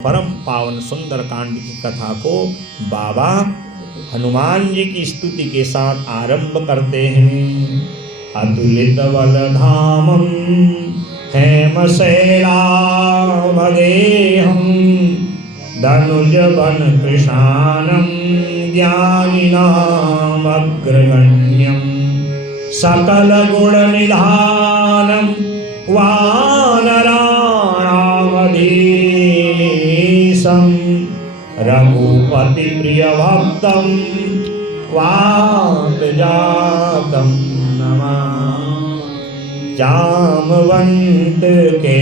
परम पावन सुंदर कांड की कथा को बाबा हनुमान जी की स्तुति के साथ आरंभ करते हैं। अतुलित बल धामम हेम शैलावदेहम धनुज बन कृशानम ज्ञानिनाम अग्रगण्यम सकल गुण निधानम वानराणामधीशं रघुपति प्रिय भक्तम वातजातं नमामि। जामवंत के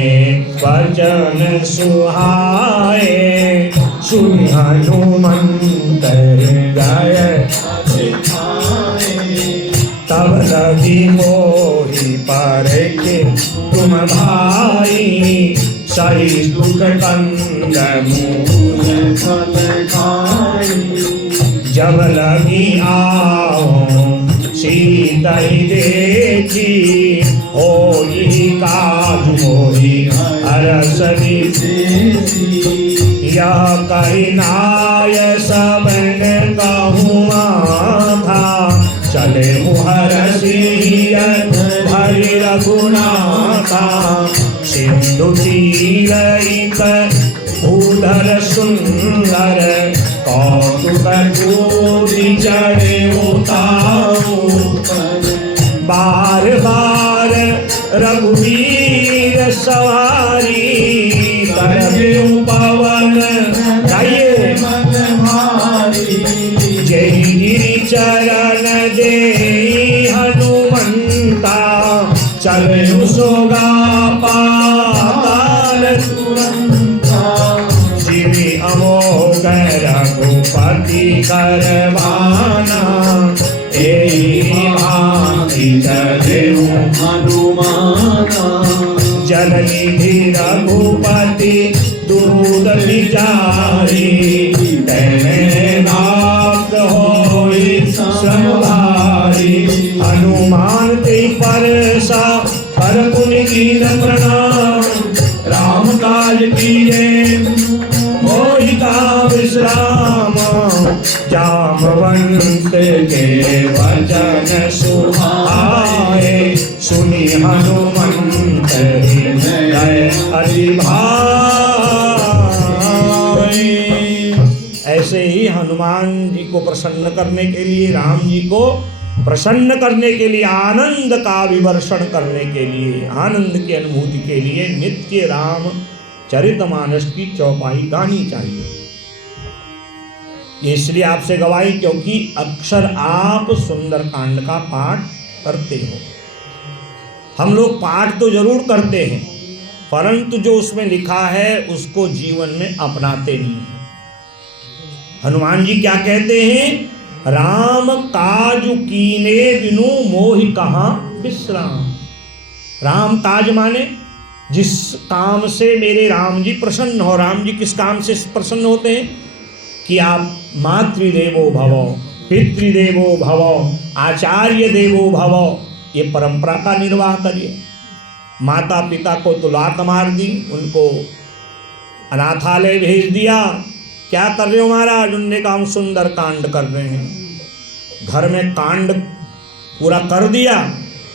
वचन सुहाए सुनि हनुमंत हृदय तब लगी मोहि परखे तुम भाई सही दुख कंद मूल फल खाई। जब लगी आओ सीता देखी होई काज मोहि अरसनी यह कही नाय सबन कहूँ था चले मुहर भरि रघुनाथा सिंधु तीर उधर सुंदर कौतुक पूरी चढ़े उतारू बार बार रघुवीर सवारी करबे पवन गाइए जय गिरि चरण दे हनुमंता चले सोगा पाताल तुरंता जीवी अमोघ रघुपति करवाना एहि भांति चले हनुमाना। जननिधि रघुपति दूध विचारी तेने नाथ होई श्रम भारी। हनुमान ते परसा पर पुनि कीन प्रणाम राम काज कीजे मोहि का विश्राम। जामवंत के वचन सुहाए सुनि हनुमंत हृदय अति भाई। ऐसे ही हनुमान जी को प्रसन्न करने के लिए, राम जी को प्रसन्न करने के लिए, आनंद का विवर्षण करने के लिए, आनंद की अनुभूति के लिए नित्य राम चरितमानस की चौपाई गानी चाहिए। ये इसलिए आपसे गवाही क्योंकि अक्सर आप सुंदर कांड का पाठ करते हो। हम लोग पाठ तो जरूर करते हैं परंतु जो उसमें लिखा है उसको जीवन में अपनाते नहीं हैं। हनुमान जी क्या कहते हैं? राम काज कीने बिनु मोहि कहाँ विश्राम। राम काज माने जिस काम से मेरे राम जी प्रसन्न हो। राम जी किस काम से प्रसन्न होते हैं कि आप मातृदेवो भव, पितृदेवो भव, आचार्य देवो भव, ये परंपरा का निर्वाह करिए। माता पिता को तो लात मार दी, उनको अनाथालय भेज दिया। क्या कर रहे हो महाराज? उनने कहा हम सुंदर कांड कर रहे हैं। घर में कांड पूरा कर दिया,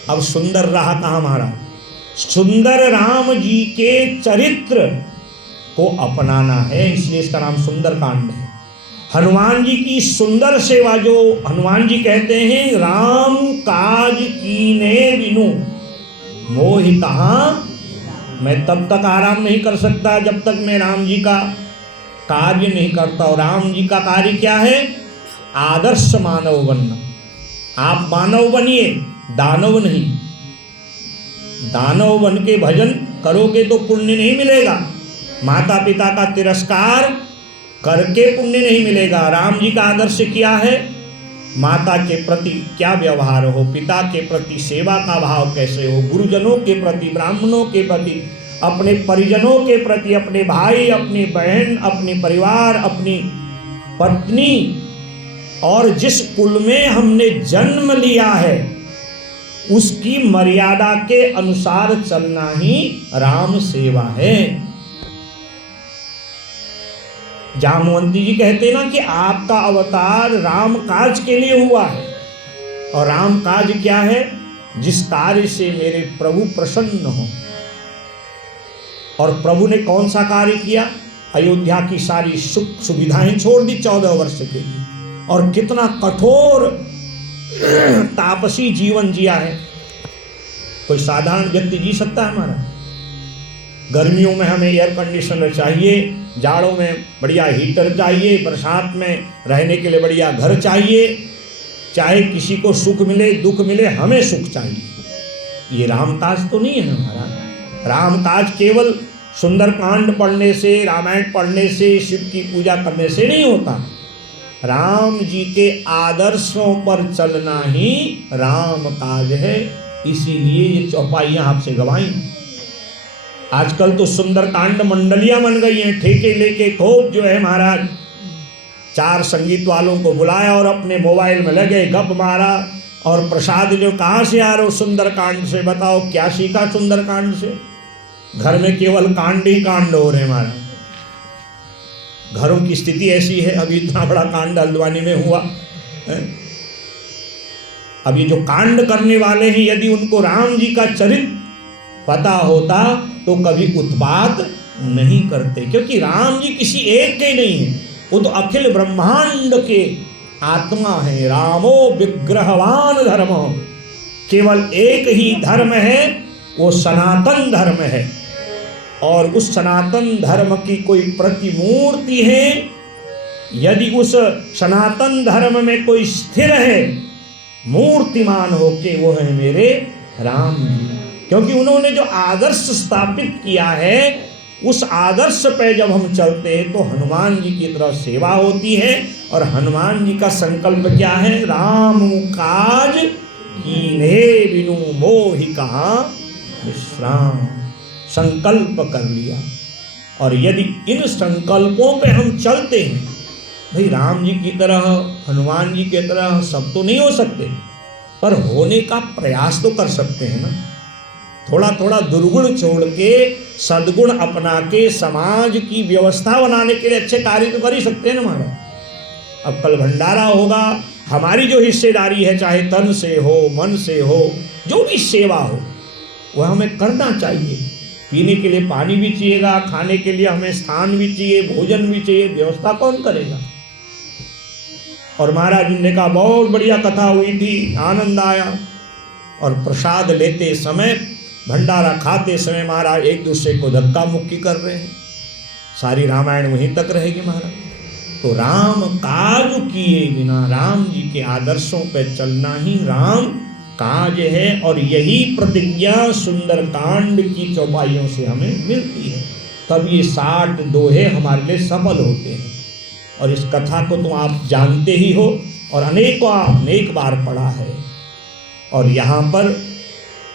अब सुंदर रहा कहाँ महाराज? सुंदर राम जी के चरित्र को अपनाना है, इसलिए इसका नाम सुंदर कांड है। हनुमान जी की सुंदर सेवा, जो हनुमान जी कहते हैं राम काज कीने बिनु मोहि कहाँ। मैं तब तक आराम नहीं कर सकता जब तक मैं राम जी का कार्य नहीं करता। और राम जी का कार्य क्या है? आदर्श मानव बनना। आप मानव बनिए, दानव नहीं। दानव बन के भजन करोगे तो पुण्य नहीं मिलेगा। माता पिता का तिरस्कार करके पुण्य नहीं मिलेगा। राम जी का आदर्श क्या है? माता के प्रति क्या व्यवहार हो, पिता के प्रति सेवा का भाव कैसे हो, गुरुजनों के प्रति, ब्राह्मणों के प्रति, अपने परिजनों के प्रति, अपने भाई, अपनी बहन, अपने परिवार, अपनी पत्नी और जिस कुल में हमने जन्म लिया है उसकी मर्यादा के अनुसार चलना ही राम सेवा है। जामवंती जी कहते ना कि आपका अवतार राम काज के लिए हुआ है। और राम काज क्या है? जिस कार्य से मेरे प्रभु प्रसन्न हो। और प्रभु ने कौन सा कार्य किया? अयोध्या की सारी सुख सुविधाएं छोड़ दी 14 वर्ष के लिए। और कितना कठोर तापसी जीवन जिया है। कोई साधारण व्यक्ति जी सकता है हमारा? गर्मियों में हमें एयर कंडीशनर चाहिए, जाड़ों में बढ़िया हीटर चाहिए, बरसात में रहने के लिए बढ़िया घर चाहिए। चाहे किसी को सुख मिले दुख मिले, हमें सुख चाहिए। ये रामकाज तो नहीं है हमारा। रामकाज केवल सुंदरकांड पढ़ने से, रामायण पढ़ने से, शिव की पूजा करने से नहीं होता। राम जी के आदर्शों पर चलना ही राम काज है। इसीलिए ये चौपाइयां आपसे गवाई। आजकल तो सुंदरकांड मंडलियां बन गई हैं, ठेके लेके खूब जो है महाराज 4 संगीत वालों को बुलाया और अपने मोबाइल में लगे, गप मारा। और प्रसाद जो कहाँ से आ रहे हो? सुंदरकांड से। बताओ क्या सीखा सुंदरकांड से? घर में केवल कांड ही कांड हो रहे हैं महाराज। घरों की स्थिति ऐसी है। अभी इतना बड़ा कांड हल्द्वानी में हुआ है। अब ये जो कांड करने वाले हैं, यदि उनको राम जी का चरित्र पता होता तो कभी उत्पात नहीं करते। क्योंकि राम जी किसी एक के नहीं है, वो तो अखिल ब्रह्मांड के आत्मा है। रामो विग्रहवान धर्म। केवल एक ही धर्म है, वो सनातन धर्म है। और उस सनातन धर्म की कोई प्रतिमूर्ति है, यदि उस सनातन धर्म में कोई स्थिर है मूर्तिमान होके, वो है मेरे राम जी। क्योंकि उन्होंने जो आदर्श स्थापित किया है, उस आदर्श पे जब हम चलते हैं तो हनुमान जी की तरह सेवा होती है। और हनुमान जी का संकल्प क्या है? राम काज कीन्हे बिनु मोहि कहाँ विश्राम। संकल्प कर लिया। और यदि इन संकल्पों पे हम चलते हैं, भाई राम जी की तरह, हनुमान जी की तरह सब तो नहीं हो सकते, पर होने का प्रयास तो कर सकते हैं ना। थोड़ा थोड़ा दुर्गुण छोड़ के सद्गुण अपना के समाज की व्यवस्था बनाने के लिए अच्छे कार्य तो कर ही सकते हैं ना महाराज। अब कल भंडारा होगा, हमारी जो हिस्सेदारी है, चाहे तन से हो, मन से हो, जो भी सेवा हो, वह हमें करना चाहिए। पीने के लिए पानी भी चाहिएगा, खाने के लिए हमें स्थान भी चाहिए, भोजन भी चाहिए। व्यवस्था कौन करेगा? और महाराज जी ने कहा, बहुत बढ़िया कथा हुई थी, आनंद आया। और प्रसाद लेते समय, भंडारा खाते समय महाराज एक दूसरे को धक्का मुक्की कर रहे हैं। सारी रामायण वहीं तक रहेगी महाराज। तो राम काज किए बिना, राम जी के आदर्शों पर चलना ही राम काज है। और यही प्रतिज्ञा सुंदरकांड की चौपाइयों से हमें मिलती है। तब ये 60 दोहे हमारे लिए सफल होते हैं। और इस कथा को तो आप जानते ही हो और अनेक बार पढ़ा है। और यहाँ पर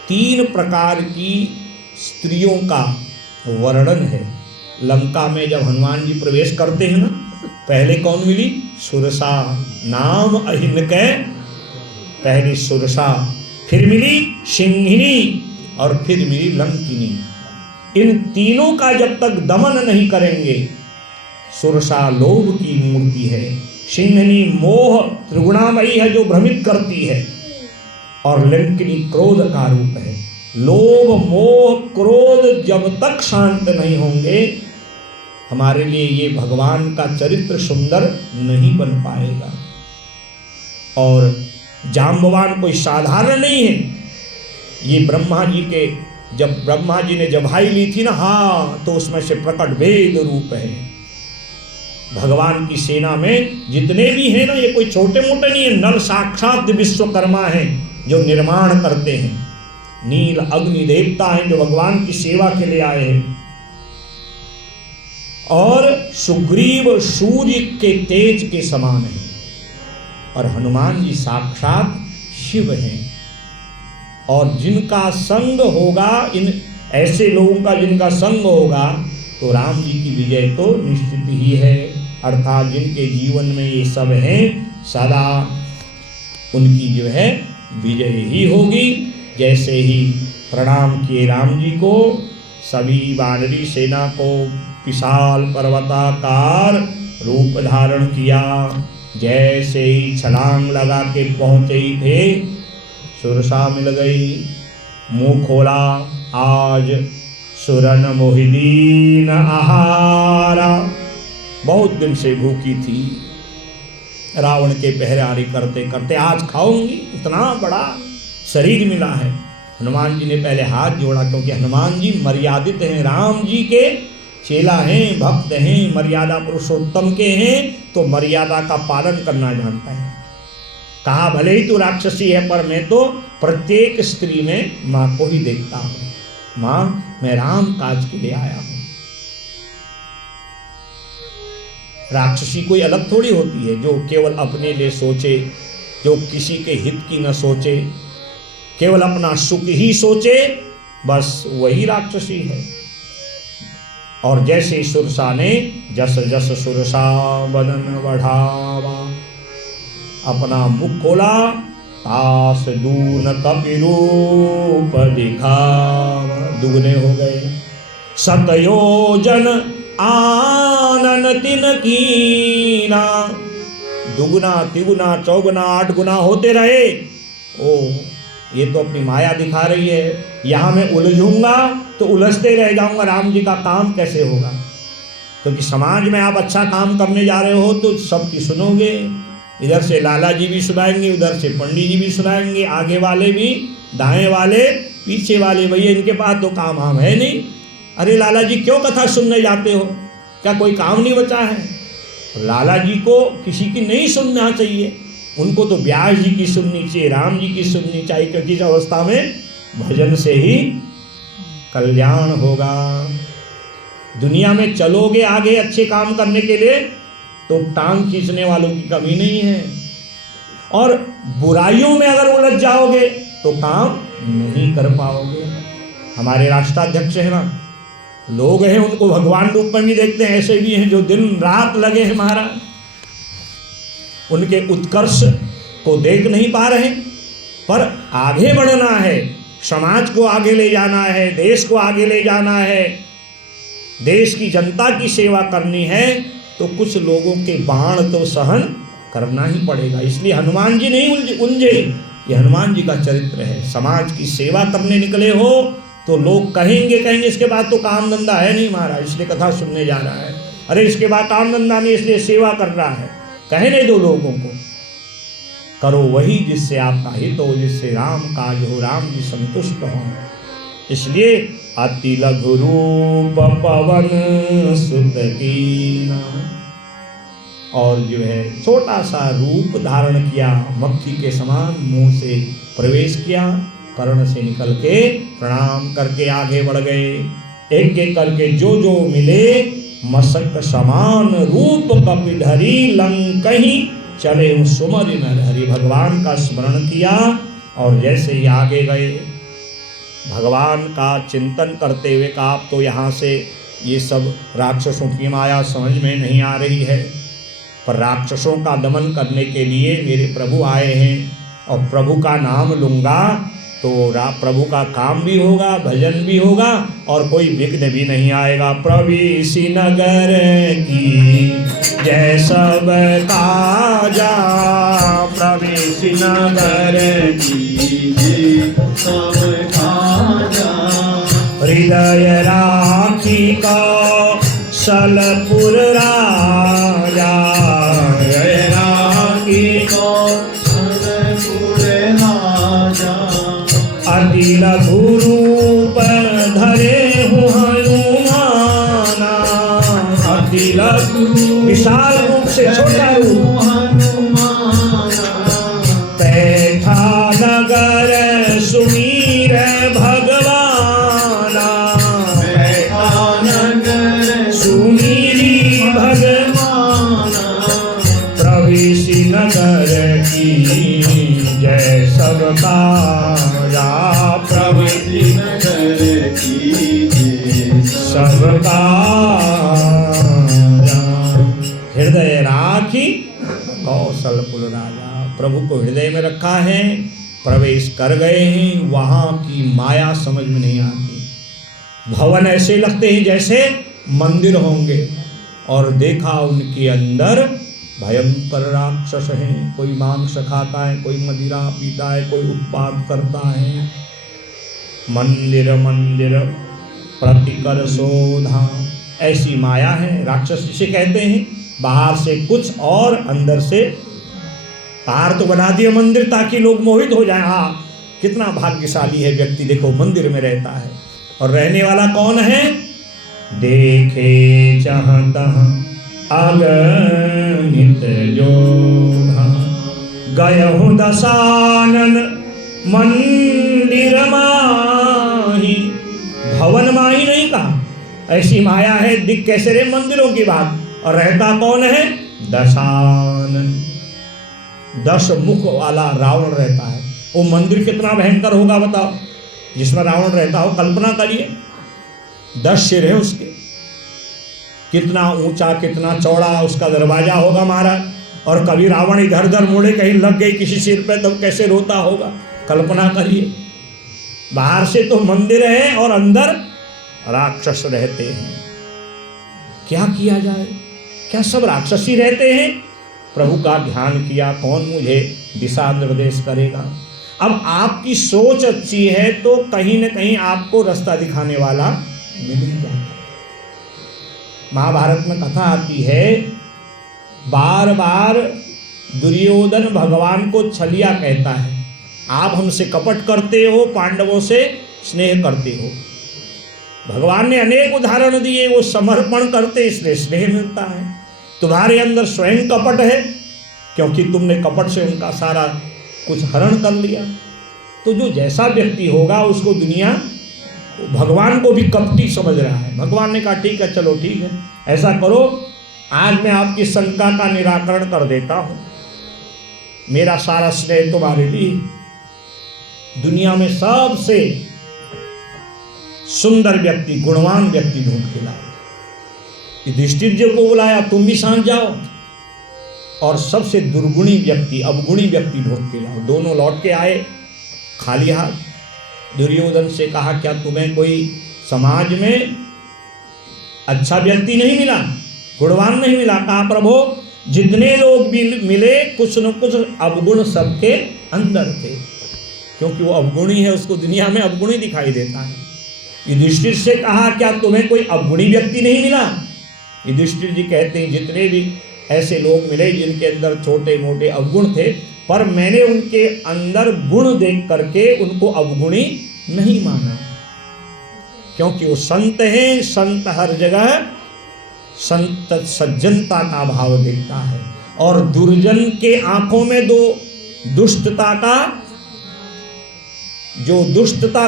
3 प्रकार की स्त्रियों का वर्णन है। लंका में जब हनुमान जी प्रवेश करते हैं ना, पहले कौन मिली? सुरसा। नाम अहिनकै, पहली सुरसा, फिर मिली सिंहिनी और फिर मिली लंकिनी। इन तीनों का जब तक दमन नहीं करेंगे, सुरसा लोभ की मूर्ति है, सिंहिनी मोह त्रिगुणामयी है जो भ्रमित करती है, और लंकिनी क्रोध का रूप है। लोभ मोह क्रोध जब तक शांत नहीं होंगे, हमारे लिए ये भगवान का चरित्र सुंदर नहीं बन पाएगा। और जाम्बवान कोई साधारण नहीं है। ये ब्रह्मा जी के, जब ब्रह्मा जी ने जबाई ली थी ना, हाँ, तो उसमें से प्रकट वेद रूप है। भगवान की सेना में जितने भी हैं ना, ये कोई छोटे मोटे नहीं है। नल साक्षात विश्वकर्मा हैं जो निर्माण करते हैं। नील अग्नि देवता हैं जो भगवान की सेवा के लिए आए हैं। और सुग्रीव सूर्य के तेज के समान है। और हनुमान जी साक्षात शिव हैं। और जिनका संग होगा, इन ऐसे लोगों का जिनका संग होगा, तो राम जी की विजय तो निश्चित ही है। अर्थात जिनके जीवन में ये सब हैं, सदा उनकी जो है विजय ही होगी। जैसे ही प्रणाम किए राम जी को, सभी वानरी सेना को विशाल पर्वताकार रूप धारण किया। जैसे ही छलांग लगा के पहुंचे ही थे, सुरसा मिल गई। मुंह खोला, आज सुरन मोहिदीन आहारा, बहुत दिन से भूखी थी, रावण के पहरेदारी करते करते आज खाऊंगी। इतना बड़ा शरीर मिला है। हनुमान जी ने पहले हाथ जोड़ा, क्योंकि हनुमान जी मर्यादित हैं, राम जी के चेला हैं, भक्त हैं, मर्यादा पुरुषोत्तम के हैं, तो मर्यादा का पालन करना जानता है। कहा भले ही तू राक्षसी है, पर मैं तो प्रत्येक स्त्री में माँ को ही देखता हूँ। माँ, मैं राम काज के लिए आया हूँ। राक्षसी कोई अलग थोड़ी होती है जो केवल अपने लिए सोचे, जो किसी के हित की न सोचे, केवल अपना सुख ही सोचे, बस वही राक्षसी है। और जैसे सुरसा ने जस जस सुरसा बदन बढ़ावा, अपना मुख खोला, तास दून कपिरूप दिखावा, दुगने हो गए। सतयोजन आनन तिन कीना, दुगुना तिगुना चौगुना 8 गुना होते रहे। ओ, ये तो अपनी माया दिखा रही है। यहाँ मैं उलझूंगा तो उलझते रह जाऊंगा, राम जी का काम कैसे होगा? क्योंकि समाज में आप अच्छा काम करने जा रहे हो तो सबकी सुनोगे। इधर से लाला जी भी सुनाएंगे, उधर से पंडित जी भी सुनाएंगे, आगे वाले भी, दाएं वाले, पीछे वाले। भैया इनके पास तो काम हम है नहीं। अरे लाला जी क्यों कथा सुनने जाते हो? क्या कोई काम नहीं बचा है? लाला जी को किसी की नहीं सुनना चाहिए, उनको तो व्यास जी की सुननी चाहिए, राम जी की सुननी चाहिए, क्योंकि इस अवस्था में भजन से ही कल्याण होगा। दुनिया में चलोगे आगे अच्छे काम करने के लिए तो टांग खींचने वालों की कमी नहीं है, और बुराइयों में अगर उलझ जाओगे तो काम नहीं कर पाओगे। हमारे राष्ट्राध्यक्ष है ना, लोग हैं उनको भगवान रूप में भी देखते हैं, ऐसे भी हैं जो दिन रात लगे हैं महाराज, उनके उत्कर्ष को देख नहीं पा रहे। पर आगे बढ़ना है, समाज को आगे ले जाना है, देश को आगे ले जाना है, देश की जनता की सेवा करनी है, तो कुछ लोगों के बाण तो सहन करना ही पड़ेगा। इसलिए हनुमान जी नहीं उलझे, ये हनुमान जी का चरित्र है। समाज की सेवा करने निकले हो तो लोग कहेंगे इसके बाद तो काम धंधा है नहीं महाराज, इसलिए कथा सुनने जा रहा है। अरे इसके बाद काम धंधा नहीं, इसलिए सेवा कर रहा है। कहने दो लोगों को, करो वही जिससे आपका हित हो, जिससे राम काज हो, राम जी संतुष्ट हो। इसलिए अति लघु रूप पवन सुत कीना, और जो है छोटा सा रूप धारण किया, मक्खी के समान मुंह से प्रवेश किया, कर्ण से निकल के प्रणाम करके आगे बढ़ गए। एक एक करके जो जो मिले, मसक समान रूप कपिधरी लंकहि चले सुमरि नरहरि, भगवान का स्मरण किया और जैसे ही आगे गए, भगवान का चिंतन करते हुए कहा, आप तो यहाँ से ये सब राक्षसों की माया समझ में नहीं आ रही है, पर राक्षसों का दमन करने के लिए मेरे प्रभु आए हैं, और प्रभु का नाम लूँगा तो प्रभु का काम भी होगा, भजन भी होगा, और कोई विघ्न भी नहीं आएगा। प्रवेशी नगर की जय सब काजा, प्रवेशी नगर की जय सब काजा, हृदय राखी कौशलपुर राजा, हृदय राखी कौशलपुर राजा, अति लघु रूप धरे हूँ हनुमाना, अति लघु विशाल रूप से छोटा रूप हनुमाना, पैठा नगर सुमीर भगवाना, पैठा नगर सुमीरी भगवाना, प्रवेशी नगर की जय सब काजा, प्रवेशी नगर की जय सब काजा, हृदय राखी कौशलपुर राजा, प्रभु को हृदय में रखा है, प्रवेश कर गए हैं। वहाँ की माया समझ में नहीं आती। भवन ऐसे लगते हैं जैसे मंदिर होंगे, और देखा उनके अंदर भयंकर राक्षस हैं। कोई मांस खाता है, कोई मदिरा पीता है, कोई उत्पात करता है। मंदिर मंदिर प्रतिकर शोधा, ऐसी माया है। राक्षस जिसे कहते हैं, बाहर से कुछ और अंदर से। बाहर तो बना दिए मंदिर ताकि लोग मोहित हो जाएं। हाँ, कितना भाग्यशाली है व्यक्ति, देखो मंदिर में रहता है। और रहने वाला कौन है? देखे चाहता अगणित जोधा, गयहु दशानन मंदिर माही। भवन माही नहीं कहा, ऐसी माया है। दिख कैसे रे मंदिरों की बात, और रहता कौन है? दशानन, 10 मुख वाला रावण रहता है। वो मंदिर कितना भयंकर होगा बताओ, जिसमें रावण रहता हो। कल्पना करिए, 10 सिर है उसके, कितना ऊंचा कितना चौड़ा उसका दरवाजा होगा महाराज। और कभी रावण इधर उधर मुड़े, कहीं लग गई किसी सिर पे, तो कैसे रोता होगा, कल्पना करिए। बाहर से तो मंदिर है और अंदर राक्षस रहते हैं। क्या किया जाए? क्या सब राक्षसी रहते हैं? प्रभु का ध्यान किया, कौन मुझे दिशा निर्देश करेगा? अब आपकी सोच अच्छी है तो कहीं न कहीं आपको रास्ता दिखाने वाला मिल ही जाता है। महाभारत में कथा आती है, बार बार दुर्योधन भगवान को छलिया कहता है, आप हमसे कपट करते हो, पांडवों से स्नेह करते हो। भगवान ने अनेक उदाहरण दिए, वो समर्पण करते इसलिए स्नेह मिलता है। तुम्हारे अंदर स्वयं कपट है, क्योंकि तुमने कपट से उनका सारा कुछ हरण कर लिया। तो जो जैसा व्यक्ति होगा उसको दुनिया, भगवान को भी कपटी समझ रहा है। भगवान ने कहा ठीक है, चलो ठीक है, ऐसा करो, आज मैं आपकी शंका का निराकरण कर देता हूं। मेरा सारा स्नेह तुम्हारे लिए। दुनिया में सबसे सुंदर व्यक्ति, गुणवान व्यक्ति ढूंढ के लाओ। युधिष्ठिर जी को बुलाया, तुम भी साथ जाओ, और सबसे दुर्गुणी व्यक्ति, अवगुणी व्यक्ति ढूंढ के लाओ। दोनों लौट के आए खाली हाथ। दुर्योधन से कहा, क्या तुम्हें कोई समाज में अच्छा व्यक्ति नहीं मिला, गुणवान नहीं मिला? कहा, प्रभु जितने लोग भी मिले कुछ न कुछ अवगुण सबके अंदर थे, क्योंकि वो अवगुणी है, उसको दुनिया में अवगुणी दिखाई देता है। युधिष्ठिर से कहा, क्या तुम्हें कोई अवगुणी व्यक्ति नहीं मिला? युधिष्ठिर जी कहते हैं, जितने भी ऐसे लोग मिले जिनके अंदर छोटे मोटे अवगुण थे, पर मैंने उनके अंदर गुण देख करके उनको अवगुणी नहीं माना, क्योंकि वो संत हैं। संत हर जगह संत सज्जनता का भाव देखता है, और दुर्जन के आंखों में जो दुष्टता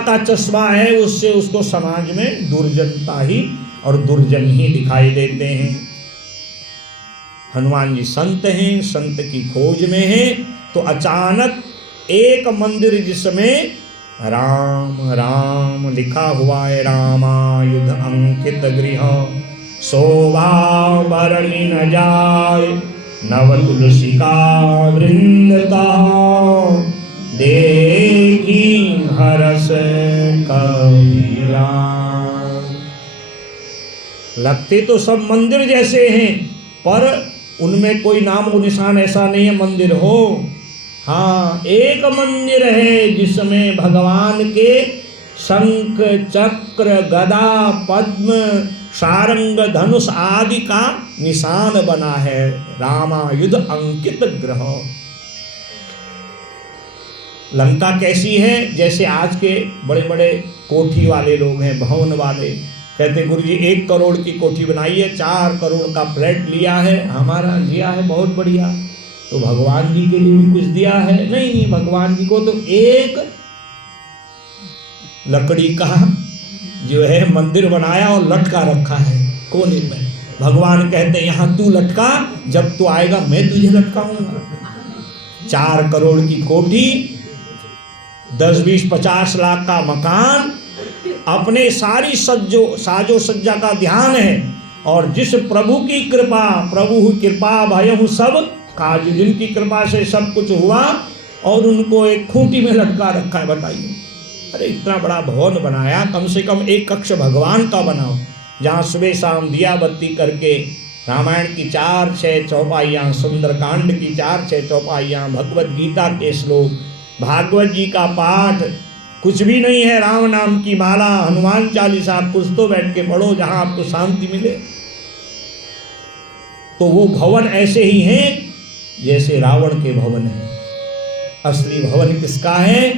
का चश्मा है, उससे उसको समाज में दुर्जनता ही और दुर्जन ही दिखाई देते हैं। हनुमान जी संत हैं, संत की खोज में हैं। तो अचानक एक मंदिर जिसमें राम राम लिखा हुआ है, रामायुध अंकित गृह, शोभा भरणी न जाय, नव तुलसी का वृंदता, देखी हरस कबीरा। लगते तो सब मंदिर जैसे हैं, पर उनमें कोई नाम और निशान ऐसा नहीं है मंदिर हो। हाँ, एक मंदिर है जिसमें भगवान के शंख चक्र गदा पद्म सारंग धनुष आदि का निशान बना है, रामायुध अंकित ग्रह। लंका कैसी है? जैसे आज के बड़े बड़े कोठी वाले लोग हैं, भवन वाले, कहते गुरु जी 1 करोड़ की कोठी बनाई है, 4 करोड़ का फ्लैट लिया है, हमारा लिया है, बहुत बढ़िया। तो भगवान जी के लिए भी कुछ दिया है? नहीं, भगवान जी को तो एक लकड़ी का जो है मंदिर बनाया और लटका रखा है कोने में। भगवान कहते हैं, यहाँ तू लटका, जब तू आएगा मैं तुझे लटकाऊंगा। 4 करोड़ की कोठी, 10-20-50 लाख का मकान, अपने सारी साजो सज्जा का ध्यान है। और जिस प्रभु की कृपा, प्रभु कृपा भयहु सब काज, जिनकी कृपा से सब कुछ हुआ, और उनको एक खूंटी में लटका रखा है। बताइए, अरे इतना बड़ा भवन बनाया, कम से कम एक कक्ष भगवान का बनाओ, जहाँ सुबह शाम दिया बत्ती करके रामायण की 4-6 चौपाइयाँ, सुंदरकांड की 4-6 चौपाइयाँ, भगवत गीता के श्लोक, भागवत जी का पाठ कुछ भी नहीं है। राम नाम की माला, हनुमान चालीसा, कुछ तो बैठ के पढ़ो जहाँ आपको शांति मिले। तो वो भवन ऐसे ही हैं जैसे रावण के भवन है। असली भवन किसका है?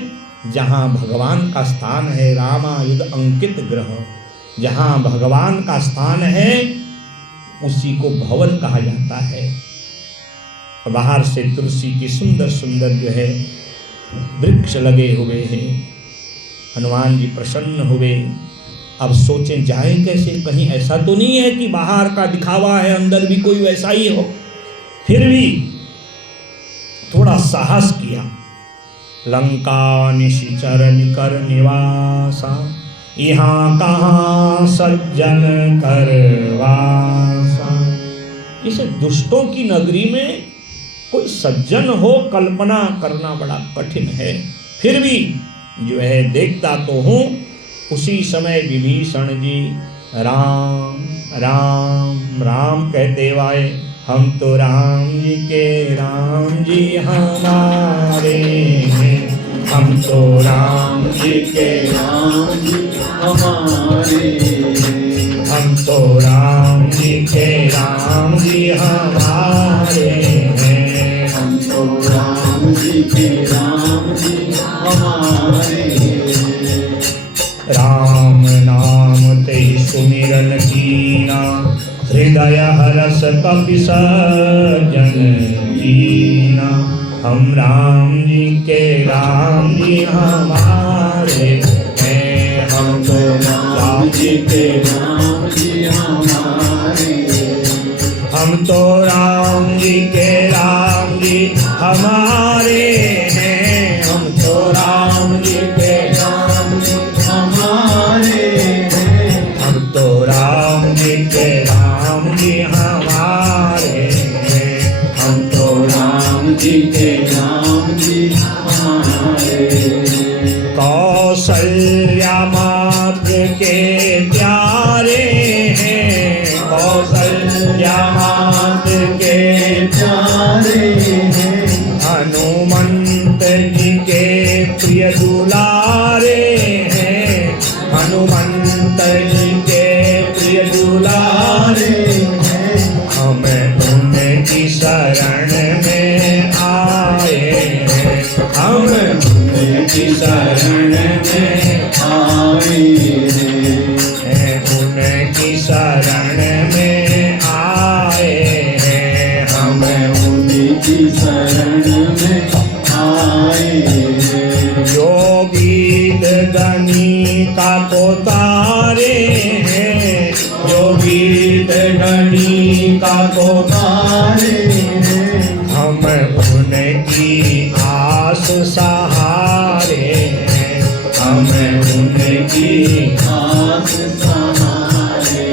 जहाँ भगवान का स्थान है, रामायुध अंकित ग्रह, जहाँ भगवान का स्थान है उसी को भवन कहा जाता है। बाहर से तुलसी की सुंदर सुंदर जो है वृक्ष लगे हुए हैं। हनुमान जी प्रसन्न हुए। अब सोचें जाएं कैसे, कहीं ऐसा तो नहीं है कि बाहर का दिखावा है अंदर भी कोई वैसा ही हो। फिर भी थोड़ा साहस किया। लंका निशिचर निकर निवासा, यहाँ कहाँ सज्जन करवासा। इस दुष्टों की नगरी में कोई सज्जन हो कल्पना करना बड़ा कठिन है। फिर भी जो है देखता तो हूँ। उसी समय विभीषण जी राम राम राम कहते हुए, हम तो राम जी के राम जी हमारे हैं, हम तो राम जी के राम जी हमारे, हम तो राम जी के राम जी हमारे हैं, हम तो राम जी के राम जी हमारे। राम नाम ते सुमिरन कीना, हृदय हरस कपि सज्जन कीना, हम राम जी के राम जी हमारे हैं, हम तो राम जी के राम जी हमारे, हम तो राम जी के राम जी हमारे हैं, हम तो राम जी के राम जी हमारे हैं, हम तो राम जी के राम जी हमारे हैं, हम तो राम जी के राम जी हमारे। कौशल्या मात्र के प्यारे हैं, कौशल्या मात्र के प्यारे हैं, हनुमंत जी के प्रिय दुलारे हैं, हनुमंत जी के प्रिय दुलारे हैं, हमें उनकी शरण में आए हैं, हम उनकी शरण में आए हैं, उनकी शरण में आए हैं, हम उनकी शरण में आए हैं। जो गीत गणिका को तारे हैं, जो गीत गणिका को तारे हैं, हम उनकी आस सहारे हैं, हम उनकी आस सहारे।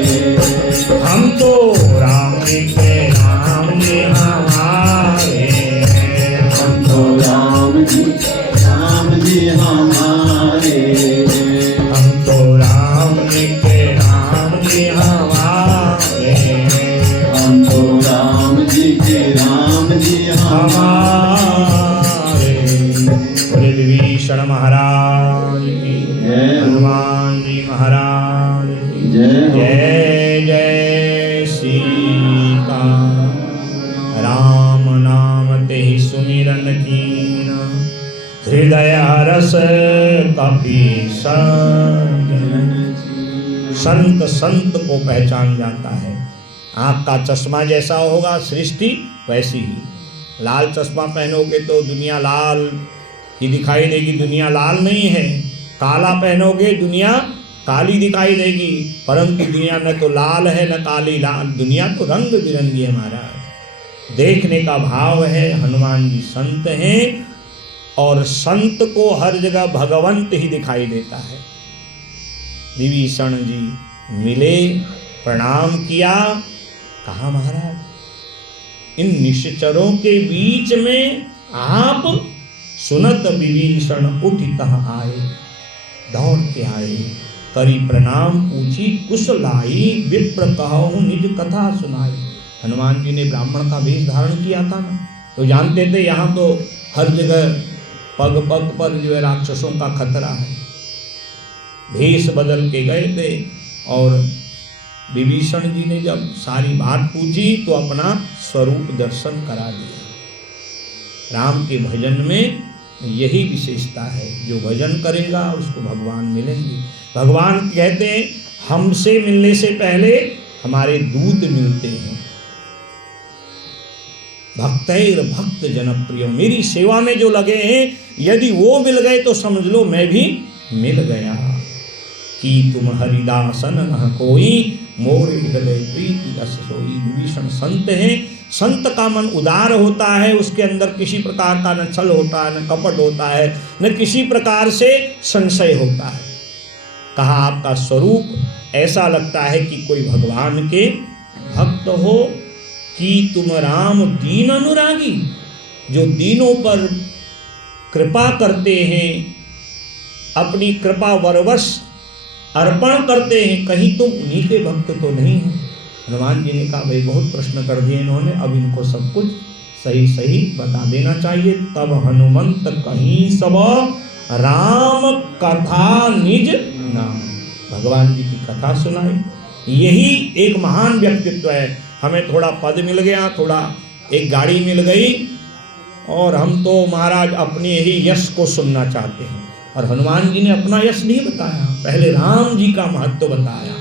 हम तो राम जी के राम जी हमारे हैं, हम तो राम जी हमारे, हम तो राम जी के राम जी हमारे, हम तो राम जी के राम जी हमारे। बोले विभीषण महाराज की, हनुमान जी महाराज की जय। जय सीता राम नाम ते सुमिरन कीना, हृदय हरस कपि सज्जन। संत संत को पहचान जाता है। आँख का चश्मा जैसा होगा सृष्टि वैसी ही। लाल चश्मा पहनोगे तो दुनिया लाल ही दिखाई देगी, दुनिया लाल नहीं है। काला पहनोगे दुनिया काली दिखाई देगी, परंतु दुनिया न तो लाल है न काली, लाल दुनिया तो रंग बिरंगी है। हमारा देखने का भाव है। हनुमान जी संत हैं और संत को हर जगह भगवंत ही दिखाई देता है। विभीषण जी मिले, प्रणाम किया, कहा महाराज इन निश्चरों के बीच में आप। सुनत विभीषण उठितः आए, दौड़ के आए, करी प्रणाम पूछी कुशलाई, विप्र कहूँ निज कथा सुनाई। हनुमान जी ने ब्राह्मण का वेश धारण किया था ना, तो जानते थे यहाँ तो हर जगह पग पग पर जो है राक्षसों का खतरा है। भेष बदल के गए थे और विभीषण जी ने जब सारी बात पूछी तो अपना स्वरूप दर्शन करा दिया। राम के भजन में यही विशेषता है, जो भजन करेगा उसको भगवान मिलेंगे। भगवान कहते हैं हमसे मिलने से पहले हमारे दूत मिलते हैं। भक्तैर भक्त जनप्रिय, मेरी सेवा में जो लगे हैं यदि वो मिल गए तो समझ लो मैं भी मिल गया। कि तुम हरिदासन न कोई, मोरे हृदय प्रीति रस सोई। विभीषण संत हैं, संत का मन उदार होता है, उसके अंदर किसी प्रकार का न छल होता है, न कपट होता है, न किसी प्रकार से संशय होता है। कहा आपका स्वरूप ऐसा लगता है कि कोई भगवान के भक्त हो। कि तुम राम दीन अनुरागी, जो दीनों पर कृपा करते हैं, अपनी कृपा वरवश अर्पण करते हैं, कहीं तुम उन्हीं के भक्त तो नहीं हो। हनुमान जी ने कहा भाई बहुत प्रश्न कर दिए इन्होंने, अब इनको सब कुछ सही सही बता देना चाहिए। तब हनुमंत कहीं सब राम कथा निज नाम, भगवान जी की कथा सुनाई। यही एक महान व्यक्तित्व है। हमें थोड़ा पद मिल गया, थोड़ा एक गाड़ी मिल गई और हम तो महाराज अपने ही यश को सुनना चाहते हैं। और हनुमान जी ने अपना यश नहीं बताया, पहले राम जी का महत्व बताया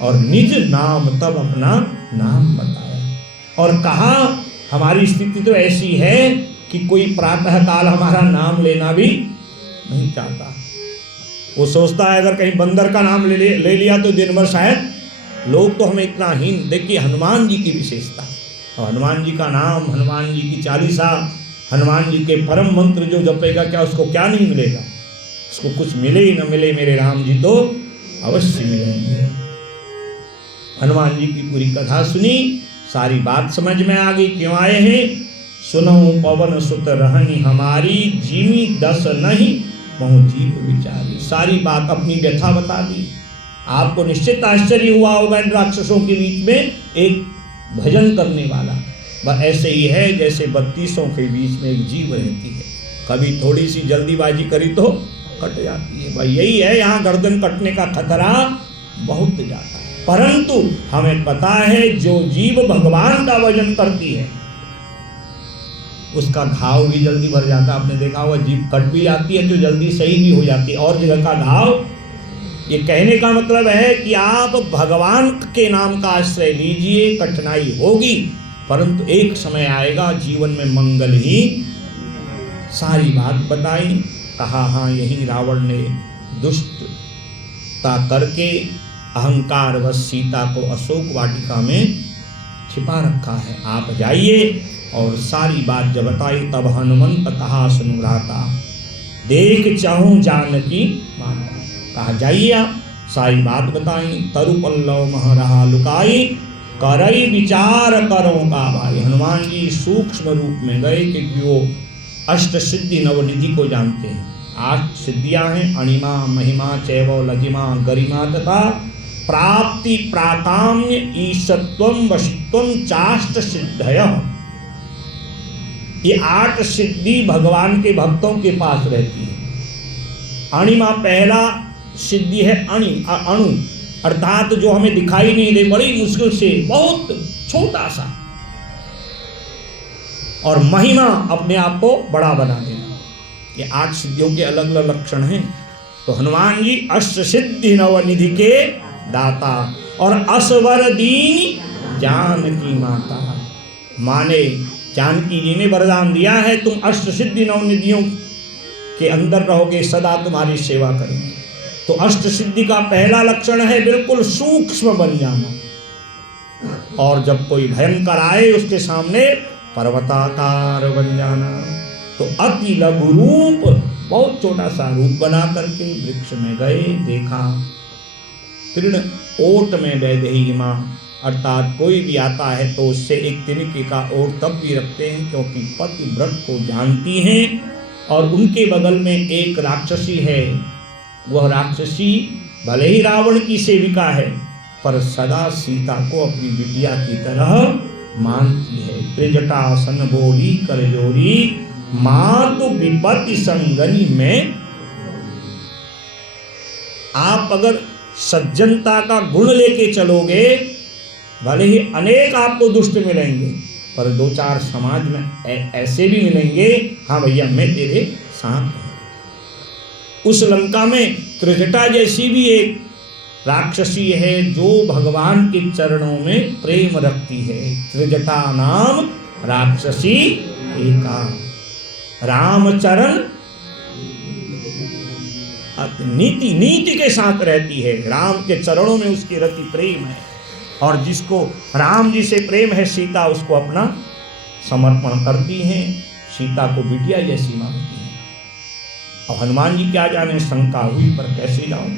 और निज नाम, तब अपना नाम बताया। और कहा हमारी स्थिति तो ऐसी है कि कोई प्रातः काल हमारा नाम लेना भी नहीं चाहता। वो सोचता है अगर कहीं बंदर का नाम ले लिया तो दिन भर शायद लोग तो हमें इतना हीन। देखिए हनुमान जी की विशेषता, और हनुमान जी का नाम, हनुमान जी की चालीसा, हनुमान जी के परम मंत्र जो जपेगा क्या उसको क्या नहीं मिलेगा? उसको कुछ मिले ही न मिले, मेरे राम जी तो अवश्य मिलेंगे। हनुमान जी की पूरी कथा सुनी, सारी बात समझ में आ गई क्यों आए हैं। सुनो पवन सुत रहनी हमारी, जीवी दस नहीं महु जीव विचारी। सारी बात अपनी व्यथा बता दी। आपको निश्चित आश्चर्य हुआ होगा इन राक्षसों के बीच में एक भजन करने वाला। वह ऐसे ही है जैसे 32 के बीच में एक जीव रहती है, कभी थोड़ी सी जल्दीबाजी करी तो कट जाती है। भाई यही है, यहाँ गर्दन कटने का खतरा बहुत ज्यादा है। परंतु हमें पता है जो जीव भगवान का भजन करती है उसका घाव भी जल्दी भर जाता है। आपने देखा होगा जीभ कट भी जाती है तो जल्दी सही भी हो जाती है और जगह का घाव। ये कहने का मतलब है कि आप भगवान के नाम का आश्रय लीजिए, कठिनाई होगी परंतु एक समय आएगा जीवन में मंगल ही। सारी बात बताई। कहा हाँ यही रावण ने दुष्टता करके अहंकार व सीता को अशोक वाटिका में छिपा रखा है, आप जाइए। और सारी बात जब बताई तब हनुमंत कहा सुनु भ्राता, देख चाहूं जानकी माता। कहा जाइए आप, सारी बात बताई। तरु पल्लव मह रहा लुकाई, करई विचार करो का भाई। हनुमान जी सूक्ष्म रूप में गए क्योंकि वो अष्ट सिद्धि नवनिधि को जानते हैं। 8 सिद्धियां हैं, अणिमा महिमा चैव लजिमा गरिमा तथा प्राप्ति प्राकाम्य ईशत्वम वशित्वम चाष्ट सिद्धयः। ये 8 सिद्धि भगवान के भक्तों के पास रहती है। अणिमा पहला सिद्धि है, अणु अर्थात जो हमें दिखाई नहीं दे, बड़ी मुश्किल से, बहुत छोटा सा। और महिमा अपने आप को बड़ा बना देना। ये 8 सिद्धियों के अलग अलग लक्षण हैं। तो हनुमान जी अष्ट सिद्धि नवनिधि के दाता और असवर दीन जानकी माता। माने जानकी जी ने वरदान दिया है तुम अष्ट सिद्धि नवनिधियों के अंदर रहोगे, सदा तुम्हारी सेवा करेंगे। तो अष्ट सिद्धि का पहला लक्षण है बिल्कुल सूक्ष्म बन जाना, और जब कोई भयंकर आए उसके सामने पर्वताकार बन जाना। तो अति लघु रूप, बहुत छोटा सा रूप बना करके वृक्ष में गए, देखा तृण ओट में वैदेही माँ, अर्थात कोई भी आता है तो उससे एक तिनके का ओट तब भी रखते हैं क्योंकि पतिव्रत को जानती हैं। और उनके बगल में एक राक्षसी है, वह राक्षसी भले ही रावण की सेविका है पर सदा सीता को अपनी बिटिया की तरह मानती है। त्रिजटासन बोली कर जोरी, मातु विपत्ति संगनी में। आप अगर सज्जनता का गुण लेके चलोगे, भले ही अनेक आपको दुष्ट मिलेंगे, पर दो चार समाज में ऐसे भी मिलेंगे, हाँ भैया मैं तेरे साथ हूं। उस लंका में त्रिजटा जैसी भी एक राक्षसी है जो भगवान के चरणों में प्रेम रखती है। त्रिजटा नाम राक्षसी एका, रामचरण नीति के साथ रहती है। राम के चरणों में उसकी रति प्रेम है, और जिसको राम जी से प्रेम है सीता उसको अपना समर्पण करती हैं, सीता को बिटिया जैसी मानती है। और हनुमान जी क्या जाने, शंका हुई पर कैसे जाऊं।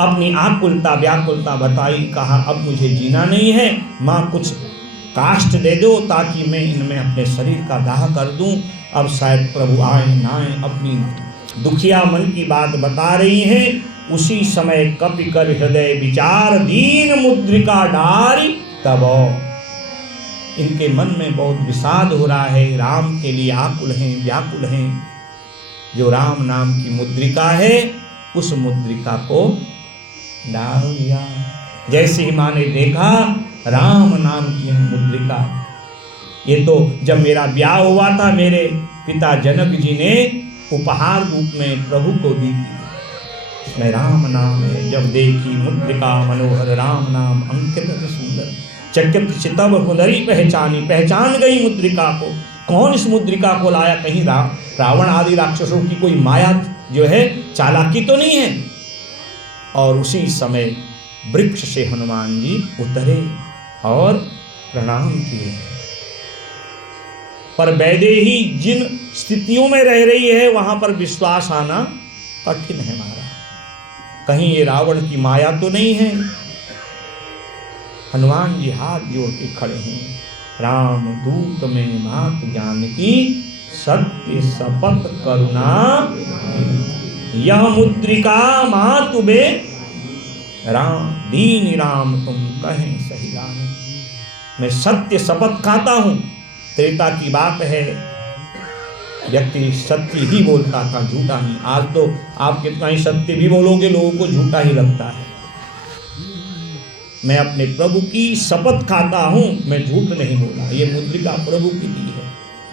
अपनी आकुलता व्याकुलता बताई, कहा अब मुझे जीना नहीं है, माँ कुछ काष्ठ दे दो ताकि मैं इनमें अपने शरीर का दाह कर दूं। अब शायद प्रभु आए ना आए, अपनी दुखिया मन की बात बता रही हैं। उसी समय कपि कर हृदय विचार, दीन मुद्रिका डारी तब। इनके मन में बहुत विषाद हो रहा है, राम के लिए आकुल हैं व्याकुल हैं। जो राम नाम की मुद्रिका है उस मुद्रिका को डाल दिया। जैसे ही माँ ने देखा राम नाम की मुद्रिका, ये तो जब मेरा ब्याह हुआ था मेरे पिता जनक जी ने उपहार रूप में प्रभु को दी थी, इसमें राम नाम है। जब देखी मुद्रिका मनोहर, राम नाम अंकित सुंदर, चकित चितव हुनरी पहचानी। पहचान गई मुद्रिका को, कौन इस मुद्रिका को लाया, कहीं रावण आदि राक्षसों की कोई माया जो है चालाकी तो नहीं है। और उसी समय वृक्ष से हनुमान जी उतरे और प्रणाम किए। पर वैदेही जिन स्थितियों में रह रही है वहां पर विश्वास आना कठिन है महाराज, कहीं ये रावण की माया तो नहीं है। हनुमान जी हाथ जोड़ के खड़े हैं, राम दूत में मात जानकी, सत्य शपथ करुणा, यह मुद्रिका मातु बे राम, दीन राम तुम कहें सही राम। मैं सत्य शपथ खाता हूं, त्रेता की बात है, व्यक्ति सत्य ही बोलता था, झूठा नहीं। आज तो आप कितना ही सत्य भी बोलोगे लोगों को झूठा ही लगता है। मैं अपने प्रभु की शपथ खाता हूं, मैं झूठ नहीं बोला। ये मुद्रिका प्रभु की दी है।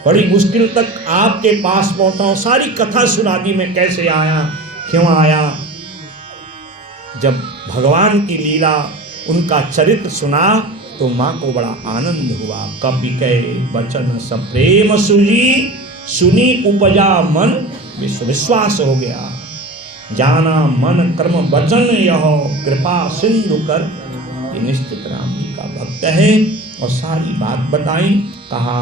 बड़ी मुश्किल तक आपके पास पहुंचा हूं, सारी कथा सुना दी मैं, कैसे आया क्यों आया। जब भगवान की लीला उनका चरित्र सुना तो माँ को बड़ा आनंद हुआ। कपि कहे वचन सप्रेम सुजी, सुनी उपजा मन विश्वास हो गया। जाना मन कर्म वचन यह, कृपा सिंधु कर। ये निश्चित राम जी का भक्त है। और सारी बात बताई, कहा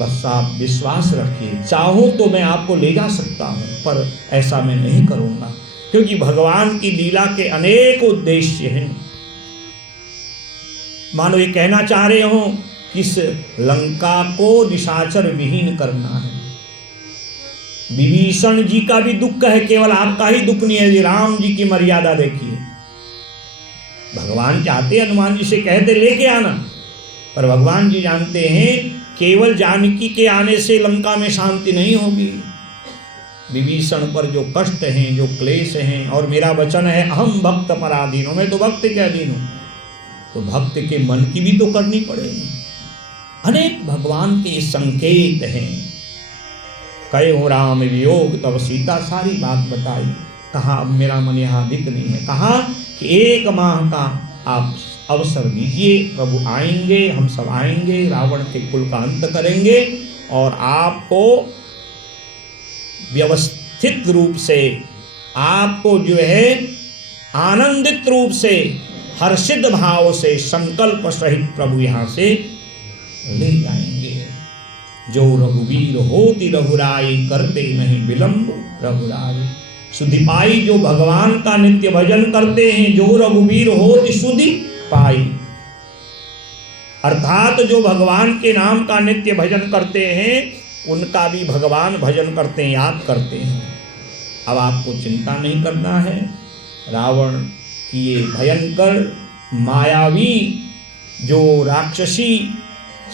बस आप विश्वास रखिए, चाहूं तो मैं आपको ले जा सकता हूं, पर ऐसा मैं नहीं करूंगा, क्योंकि भगवान की लीला के अनेक उद्देश्य हैं। मानो ये कहना चाह रहे हो कि इस लंका को निशाचर विहीन करना है। विभीषण जी का भी दुख है, केवल आपका ही दुख नहीं है। राम जी की मर्यादा देखिए, भगवान चाहते हनुमान जी से कहते लेके आना, पर भगवान जी जानते हैं केवल जानकी के आने से लंका में शांति नहीं होगी। विभीषण पर जो कष्ट हैं, जो क्लेश हैं, और मेरा वचन है अहम भक्त पराधीन हूं, मैं तो भक्त के अधीन हूं, तो भक्त के मन की भी तो करनी पड़ेगी। अनेक भगवान के संकेत हैं। कहे हो राम वियोग तब सीता, सारी बात बताई। कहा अब मेरा मन यहाँ अधिक नहीं है। कहा कि 1 माह का आप अवसर दीजिए, प्रभु आएंगे, हम सब आएंगे, रावण के कुल का अंत करेंगे और आपको व्यवस्थित रूप से, आपको जो है आनंदित रूप से, हर्षित भाव से, संकल्प सहित प्रभु यहाँ से ले जाएंगे। जो रघुवीर होति रघुराई, करते नहीं विलंब रघुराई। सुधि पाई, जो भगवान का नित्य भजन करते हैं, जो रघुवीर होति सुधि पाई, अर्थात जो भगवान के नाम का नित्य भजन करते हैं उनका भी भगवान भजन करते हैं, याद करते हैं। अब आपको चिंता नहीं करना है। रावण की ये भयंकर मायावी जो राक्षसी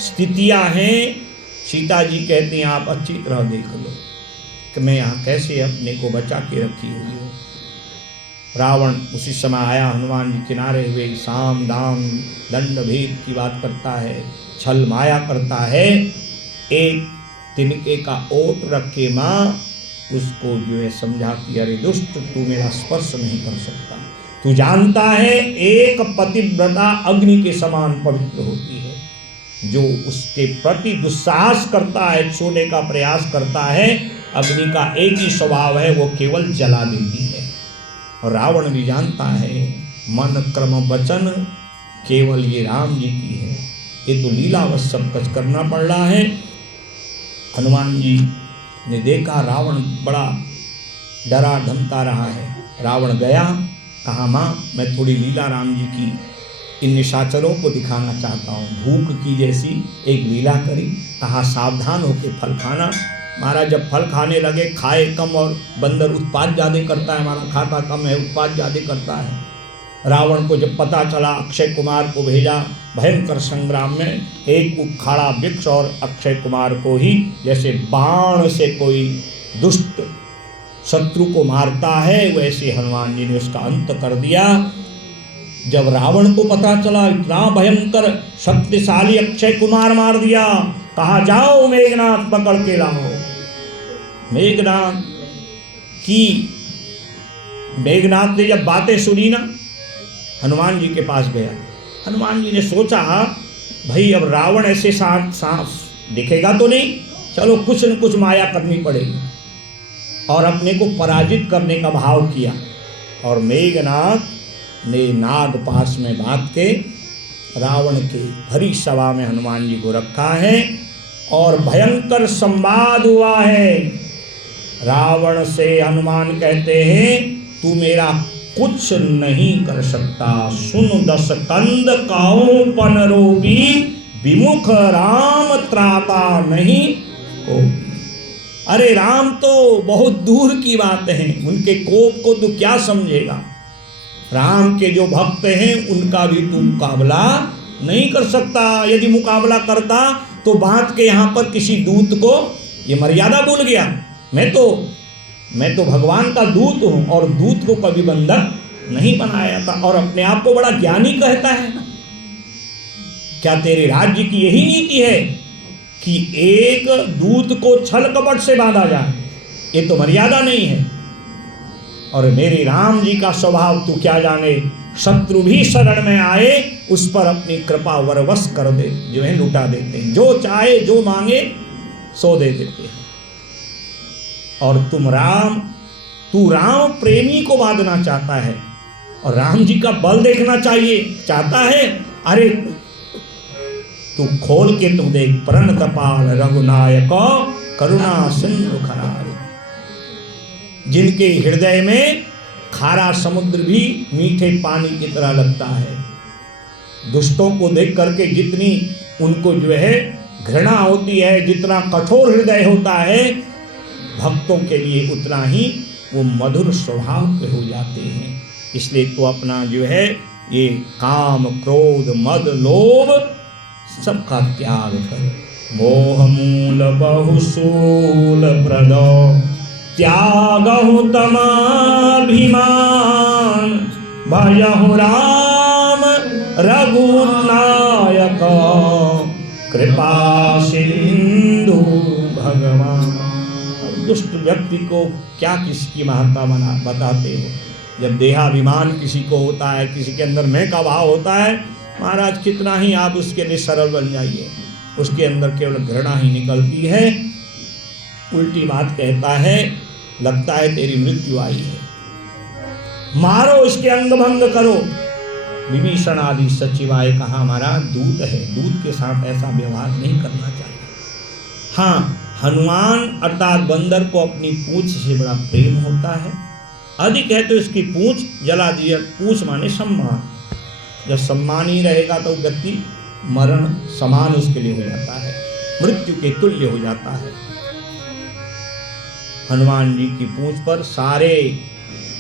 स्थितियां हैं, सीता जी कहती हैं आप अच्छी तरह देख लो कि मैं यहाँ कैसे अपने को बचा के रखी हुई हूँ। रावण उसी समय आया, हनुमान जी किनारे हुए, साम दाम दंड भेद की बात करता है, छल माया करता है। एक तिनके का ओट रख के माँ उसको जो है समझाती, अरे दुष्ट तू मेरा स्पर्श नहीं कर सकता, तू जानता है एक पतिव्रता अग्नि के समान पवित्र होती है, जो उसके प्रति दुस्साहस करता है, छूने का प्रयास करता है, अग्नि का एक ही स्वभाव है, वो केवल जला देती है। और रावण भी जानता है मन क्रम वचन केवल ये राम जी की है, ये तो लीलावश सब कुछ करना पड़ रहा है। हनुमान जी ने देखा रावण बड़ा डरा धमका रहा है। रावण गया, कहा माँ मैं थोड़ी लीला राम जी की इन निशाचरों को दिखाना चाहता हूँ। भूख की जैसी एक लीला करी, कहा सावधान होकर फल खाना। महाराज जब फल खाने लगे, खाए कम और बंदर उत्पात ज़्यादा करता है, हमारा खाता कम है उत्पात ज़्यादा करता है। रावण को जब पता चला, अक्षय कुमार को भेजा। भयंकर संग्राम में एक उखाड़ा वृक्ष और अक्षय कुमार को ही जैसे बाण से कोई दुष्ट शत्रु को मारता है, वैसे हनुमान जी ने उसका अंत कर दिया। जब रावण को पता चला इतना भयंकर शक्तिशाली अक्षय कुमार मार दिया, कहा जाओ मेघनाथ पकड़ के लाओ। मेघनाथ ने जब बातें सुनी ना, हनुमान जी के पास गया। हनुमान जी ने सोचा भाई अब रावण ऐसे साफ दिखेगा तो नहीं, चलो कुछ न कुछ माया करनी पड़ेगी, और अपने को पराजित करने का भाव किया। और मेघनाथ ने नाग पास में बांध के रावण के भरी सभा में हनुमान जी को रखा है, और भयंकर संवाद हुआ है। रावण से हनुमान कहते हैं तू मेरा कुछ नहीं कर सकता, सुन दस कंद काहू पन रोपी, विमुख राम त्राता नहीं को। अरे राम तो बहुत दूर की बात है, उनके कोप को तू क्या समझेगा। राम के जो भक्त हैं उनका भी तू मुकाबला नहीं कर सकता। यदि मुकाबला करता तो बात के यहाँ पर किसी दूत को, ये मर्यादा भूल गया, मैं तो भगवान का दूत हूँ, और दूत को कभी बंधक नहीं बनाया था, और अपने आप को बड़ा ज्ञानी कहता है। क्या तेरे राज्य की यही नीति है कि एक दूत को छल कपट से बांधा जाए? ये तो मर्यादा नहीं है। और मेरे राम जी का स्वभाव तू क्या जाने, शत्रु भी शरण में आए उस पर अपनी कृपा वरवश कर दे, जो है लुटा देते हैं, जो चाहे जो मांगे सो दे देते हैं। और तू राम प्रेमी को बांधना चाहता है, और राम जी का बल देखना चाहता है। अरे तू खोल के तू देख, प्रण कपाल रघुनायक करुणा सिंधु खरार, जिनके हृदय में खारा समुद्र भी मीठे पानी की तरह लगता है। दुष्टों को देख करके जितनी उनको जो है घृणा होती है, जितना कठोर हृदय होता है, भक्तों के लिए उतना ही वो मधुर स्वभाव के हो जाते हैं। इसलिए तो अपना जो है ये काम क्रोध मद लोभ सबका त्याग कर, मोह मूल बहुसूल प्रदो त्यागहु तमाभिमान, भजहु राम रघुनायक कृपा सिंधु भगवान। दुष्ट व्यक्ति को क्या किसकी महत्ता बताते हो? जब देहाभिमान किसी को होता है, किसी के अंदर मैं का भाव होता है, महाराज कितना ही आप उसके लिए सरल बन जाइए, उसके अंदर केवल घृणा ही निकलती है। उल्टी बात कहता है, लगता है तेरी मृत्यु आई है, मारो इसके अंग भंग करो। विभीषण आदि सचिवाय कहा हमारा दूत है, दूत के साथ ऐसा व्यवहार नहीं करना चाहिए। हाँ, हनुमान अर्थात बंदर को अपनी पूंछ से बड़ा प्रेम होता है, अधिक है तो इसकी पूंछ जला दिया। पूंछ माने सम्मान, जब सम्मान ही रहेगा तो व्यक्ति मरण समान उसके लिए हो जाता है, मृत्यु के तुल्य हो जाता है। हनुमान जी की पूंछ पर सारे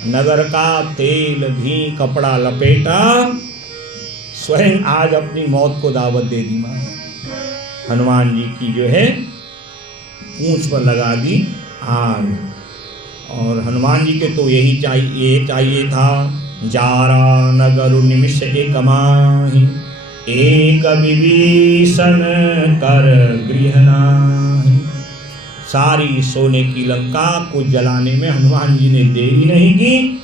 नगर का तेल घी कपड़ा लपेटा, स्वयं आज अपनी मौत को दावत दे दी माँ। हनुमान जी की जो है पूंछ पर लगा दी आग। और हनुमान जी के तो यही चाहिए था, जारा नगर निमिष एक माहि, एक विभीषण कर गृह नाहि। सारी सोने की लंका को जलाने में हनुमान जी ने देरी नहीं की।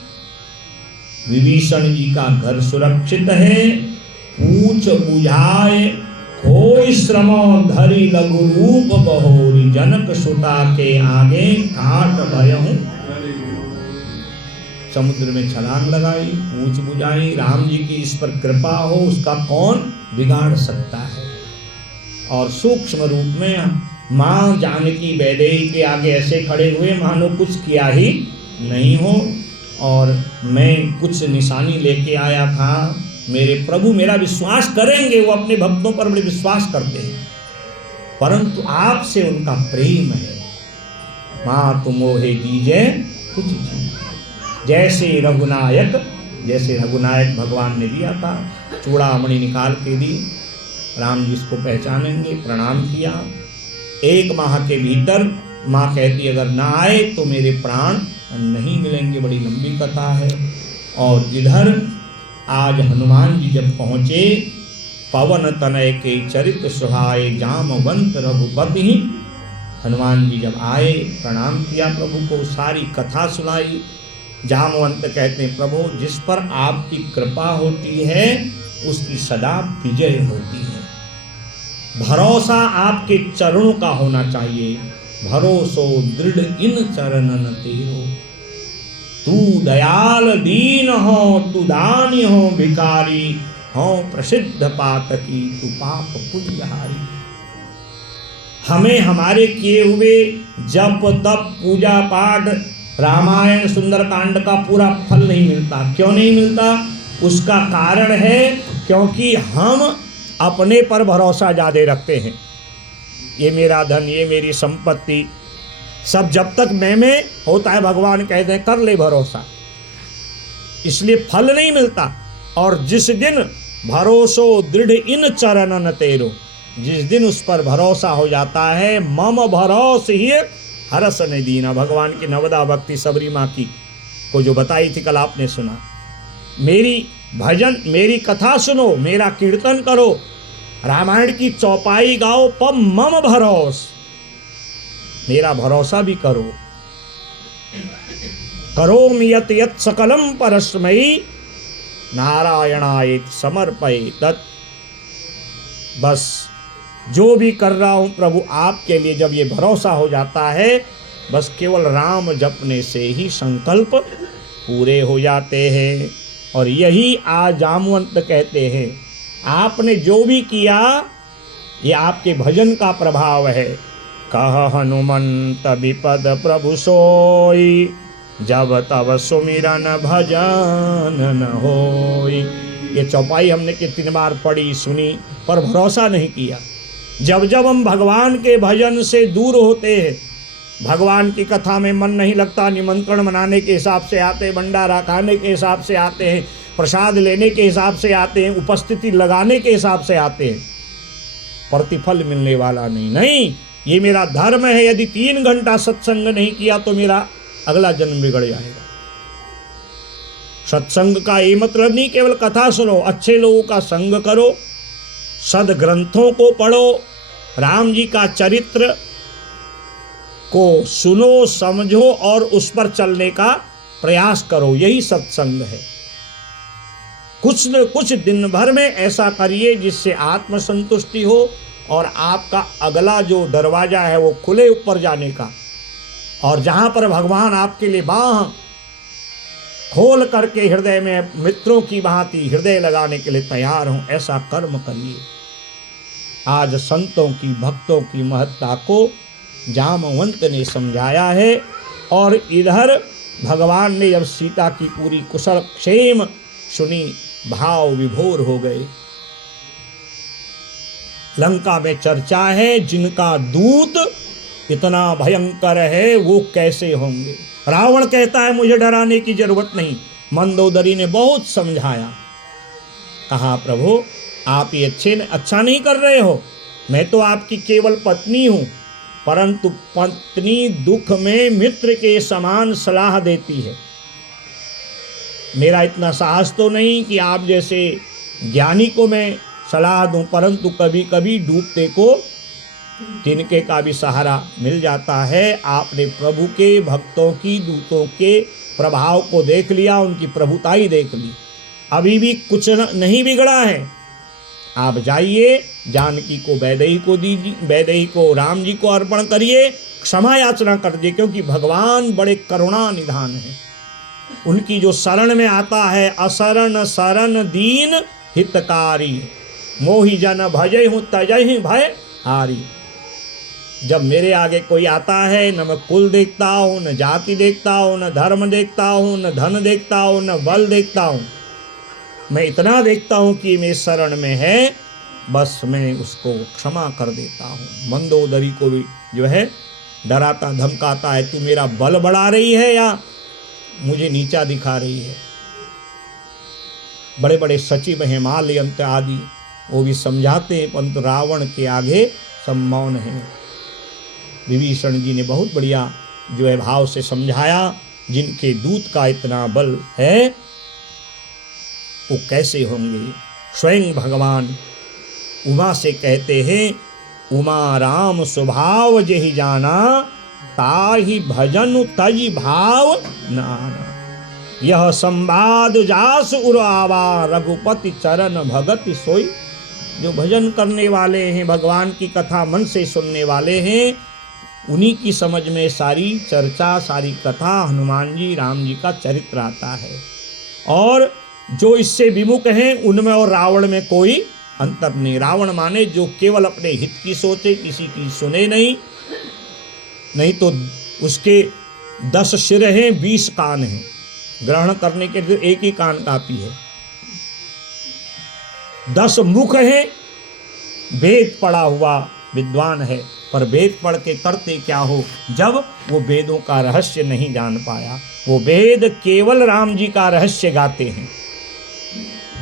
विभीषण जी का घर सुरक्षित है। पूछ बुझाए कोई श्रम, धरि लघु रूप बहोरी, जनक सुता के आगे काट भयहु। समुद्र में छलांग लगाई, पूछ बुझाई। राम जी की इस पर कृपा हो, उसका कौन बिगाड़ सकता है। और सूक्ष्म रूप में मां जानकी वैदेही के आगे ऐसे खड़े हुए मानो कुछ किया ही नहीं हो। और मैं कुछ निशानी लेके आया था, मेरे प्रभु मेरा विश्वास करेंगे, वो अपने भक्तों पर बड़े विश्वास करते हैं, परंतु आपसे उनका प्रेम है। मां तुम मोहे दीजे कुछ चीज, जैसे रघुनायक भगवान ने दिया था, चूड़ामणि निकाल के दी। राम जी इसको पहचानेंगे, प्रणाम किया। 1 माह के भीतर माँ कहती अगर ना आए तो मेरे प्राण नहीं मिलेंगे। बड़ी लंबी कथा है। और इधर आज हनुमान जी जब पहुँचे, पवन तनय के चरित सुहाए, जामवंत रघुपति। हनुमान जी जब आए, प्रणाम किया प्रभु को, सारी कथा सुनाई। जामवंत कहते हैं प्रभु जिस पर आपकी कृपा होती है उसकी सदा विजय होती है। भरोसा आपके चरणों का होना चाहिए। भरोसो दृढ़ इन चरणन तेरो, तू दयाल दीन हो, तू दानी हो भिकारी हो, प्रसिद्ध पातकी तू पाप पुण्यहारी। हमें हमारे किए हुए जप तप पूजा पाठ रामायण सुंदरकांड का पूरा फल नहीं मिलता। क्यों नहीं मिलता? उसका कारण है क्योंकि हम अपने पर भरोसा ज़्यादा रखते हैं। ये मेरा धन, ये मेरी संपत्ति, सब जब तक मैं में होता है भगवान कहते हैं कर ले भरोसा, इसलिए फल नहीं मिलता। और जिस दिन भरोसो दृढ़ इन चरणन तेरो, जिस दिन उस पर भरोसा हो जाता है, मम भरोस ही हरस ने दीना। भगवान की नवदा भक्ति सबरी माँ की को जो बताई थी कल आपने सुना। मेरी भजन, मेरी कथा सुनो, मेरा कीर्तन करो, रामायण की चौपाई गाओ, पम मम भरोस, मेरा भरोसा भी करो। करोमि यत् यत् सकलम परस्मै, नारायणाय समर्पये तत्। बस जो भी कर रहा हूँ प्रभु आपके लिए, जब ये भरोसा हो जाता है, बस केवल राम जपने से ही संकल्प पूरे हो जाते हैं। और यही आज जामवंत कहते हैं, आपने जो भी किया ये आपके भजन का प्रभाव है। कह हनुमंत विपद प्रभु सोई, जब तब सुमिरन भजन न होई। ये चौपाई हमने कितनी बार पढ़ी सुनी, पर भरोसा नहीं किया। जब जब हम भगवान के भजन से दूर होते हैं, भगवान की कथा में मन नहीं लगता, निमंत्रण मनाने के हिसाब से आते हैं, भंडारा खाने के हिसाब से आते हैं, प्रसाद लेने के हिसाब से आते हैं, उपस्थिति लगाने के हिसाब से आते हैं, प्रतिफल मिलने वाला नहीं। ये मेरा धर्म है, यदि 3 घंटा सत्संग नहीं किया तो मेरा अगला जन्म बिगड़ जाएगा। सत्संग का ये मतलब नहीं केवल कथा सुनो, अच्छे लोगों का संग करो, सदग्रंथों को पढ़ो, राम जी का चरित्र को सुनो समझो और उस पर चलने का प्रयास करो, यही सत्संग है। कुछ न कुछ दिन भर में ऐसा करिए जिससे आत्मसंतुष्टि हो और आपका अगला जो दरवाजा है वो खुले ऊपर जाने का। और जहाँ पर भगवान आपके लिए बाह खोल करके हृदय में मित्रों की भांति हृदय लगाने के लिए तैयार हों, ऐसा कर्म करिए। आज संतों की भक्तों की महत्ता को जामवंत ने समझाया है। और इधर भगवान ने जब सीता की पूरी कुशल क्षेम सुनी, भाव विभोर हो गए। लंका में चर्चा है, जिनका दूत इतना भयंकर है वो कैसे होंगे। रावण कहता है मुझे डराने की जरूरत नहीं। मंदोदरी ने बहुत समझाया, कहा प्रभु आप ये अच्छा नहीं कर रहे हो, मैं तो आपकी केवल पत्नी हूँ, परंतु पत्नी दुख में मित्र के समान सलाह देती है। मेरा इतना साहस तो नहीं कि आप जैसे ज्ञानी को मैं सलाह दूं, परंतु कभी कभी डूबते को तिनके का भी सहारा मिल जाता है। आपने प्रभु के भक्तों की दूतों के प्रभाव को देख लिया, उनकी प्रभुताई देख ली, अभी भी कुछ नहीं बिगड़ा है। आप जाइए, जानकी को वैदेही को दीजिए, वैदेही को राम जी को अर्पण करिए, क्षमा याचना कर दीजिए, क्योंकि भगवान बड़े करुणा निधान है। उनकी जो शरण में आता है, असरण शरण दीन हितकारी, मोहि जन भजै हूँ तजहि भय हारी। जब मेरे आगे कोई आता है, न मैं कुल देखता हूँ, न जाति देखता हूँ, न धर्म देखता हूँ, न धन देखता हूँ, न बल देखता हूँ, मैं इतना देखता हूँ कि मेरे शरण में है, बस मैं उसको क्षमा कर देता हूँ। मंदोदरी को भी जो है डराता धमकाता है, तू मेरा बल बढ़ा रही है या मुझे नीचा दिखा रही है। बड़े बड़े सचिव हैं, माल्यंत आदि, वो भी समझाते हैं, परंतु रावण के आगे सब मौन है। विभीषण जी ने बहुत बढ़िया जो है भाव से समझाया, जिनके दूत का इतना बल है वो कैसे होंगे। स्वयं भगवान उमा से कहते हैं, उमा राम स्वभाव जेहि जाना, ताहि भजन तज भाव नाना। यह संवाद जास उर आवा, रघुपति चरण भगति सोई। जो भजन करने वाले हैं, भगवान की कथा मन से सुनने वाले हैं, उन्हीं की समझ में सारी चर्चा, सारी कथा, हनुमान जी राम जी का चरित्र आता है। और जो इससे विमुख हैं, उनमें और रावण में कोई अंतर नहीं। रावण माने जो केवल अपने हित की सोचे, किसी की सुने नहीं तो उसके 10 सिर हैं, 20 कान हैं, ग्रहण करने के लिए एक ही कान काफी है। 10 मुख हैं, वेद पढ़ा हुआ विद्वान है, पर वेद पढ़ के करते क्या हो, जब वो वेदों का रहस्य नहीं जान पाया। वो वेद केवल राम जी का रहस्य गाते हैं,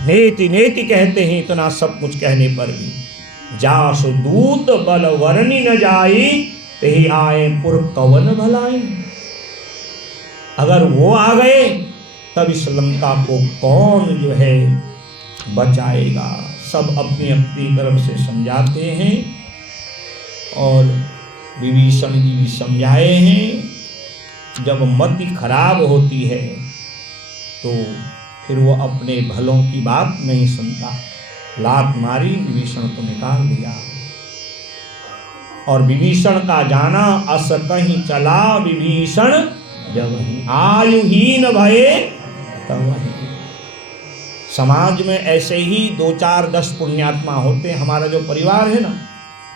नेति नेति कहते हैं, इतना सब कुछ कहने पर भी। जासु दूत बल वर्णि न जाई, तेहि आए पुर कवन भलाई। अगर वो आ गए तब इस लंका को कौन जो है बचाएगा। सब अपनी अपनी तरफ से समझाते हैं और विभीषण जी भी समझाए हैं। जब मति खराब होती है तो फिर वो अपने भलों की बात नहीं सुनता। लात मारी, विभीषण को निकाल दिया। और विभीषण का जाना अस कहीं चला, विभीषण जबहि आयुहीन भये तबहि। समाज में ऐसे ही 2 4 10 पुण्यात्मा होते हैं। हमारा जो परिवार है ना,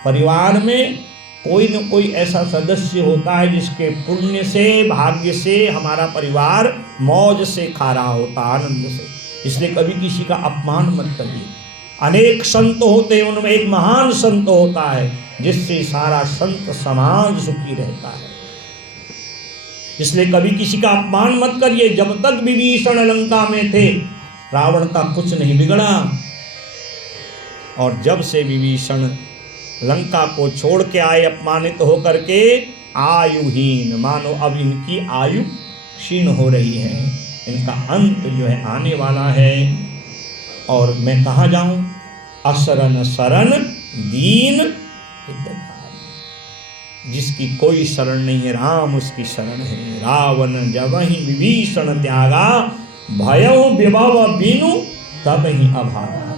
परिवार में कोई न कोई ऐसा सदस्य होता है जिसके पुण्य से, भाग्य से हमारा परिवार मौज से खा रहा होता, आनंद से। इसलिए कभी किसी का अपमान मत करिए। अनेक संत होते हैं, उनमें एक महान संत होता है जिससे सारा संत समाज सुखी रहता है। इसलिए कभी किसी का अपमान मत करिए। जब तक विभीषण लंका में थे, रावण का कुछ नहीं बिगड़ा, और जब से विभीषण लंका को छोड़ के आए अपमानित होकर के, आयुहीन, मानो अब इनकी आयु क्षीण हो रही है, इनका अंत जो है आने वाला है। और मैं कहाँ जाऊं? असरन शरण दीन हितकारी। जिसकी कोई शरण नहीं है, राम उसकी शरण है। रावण जबहि विभीषण त्यागा, भयउ विभव बीनु तबहि अभागा।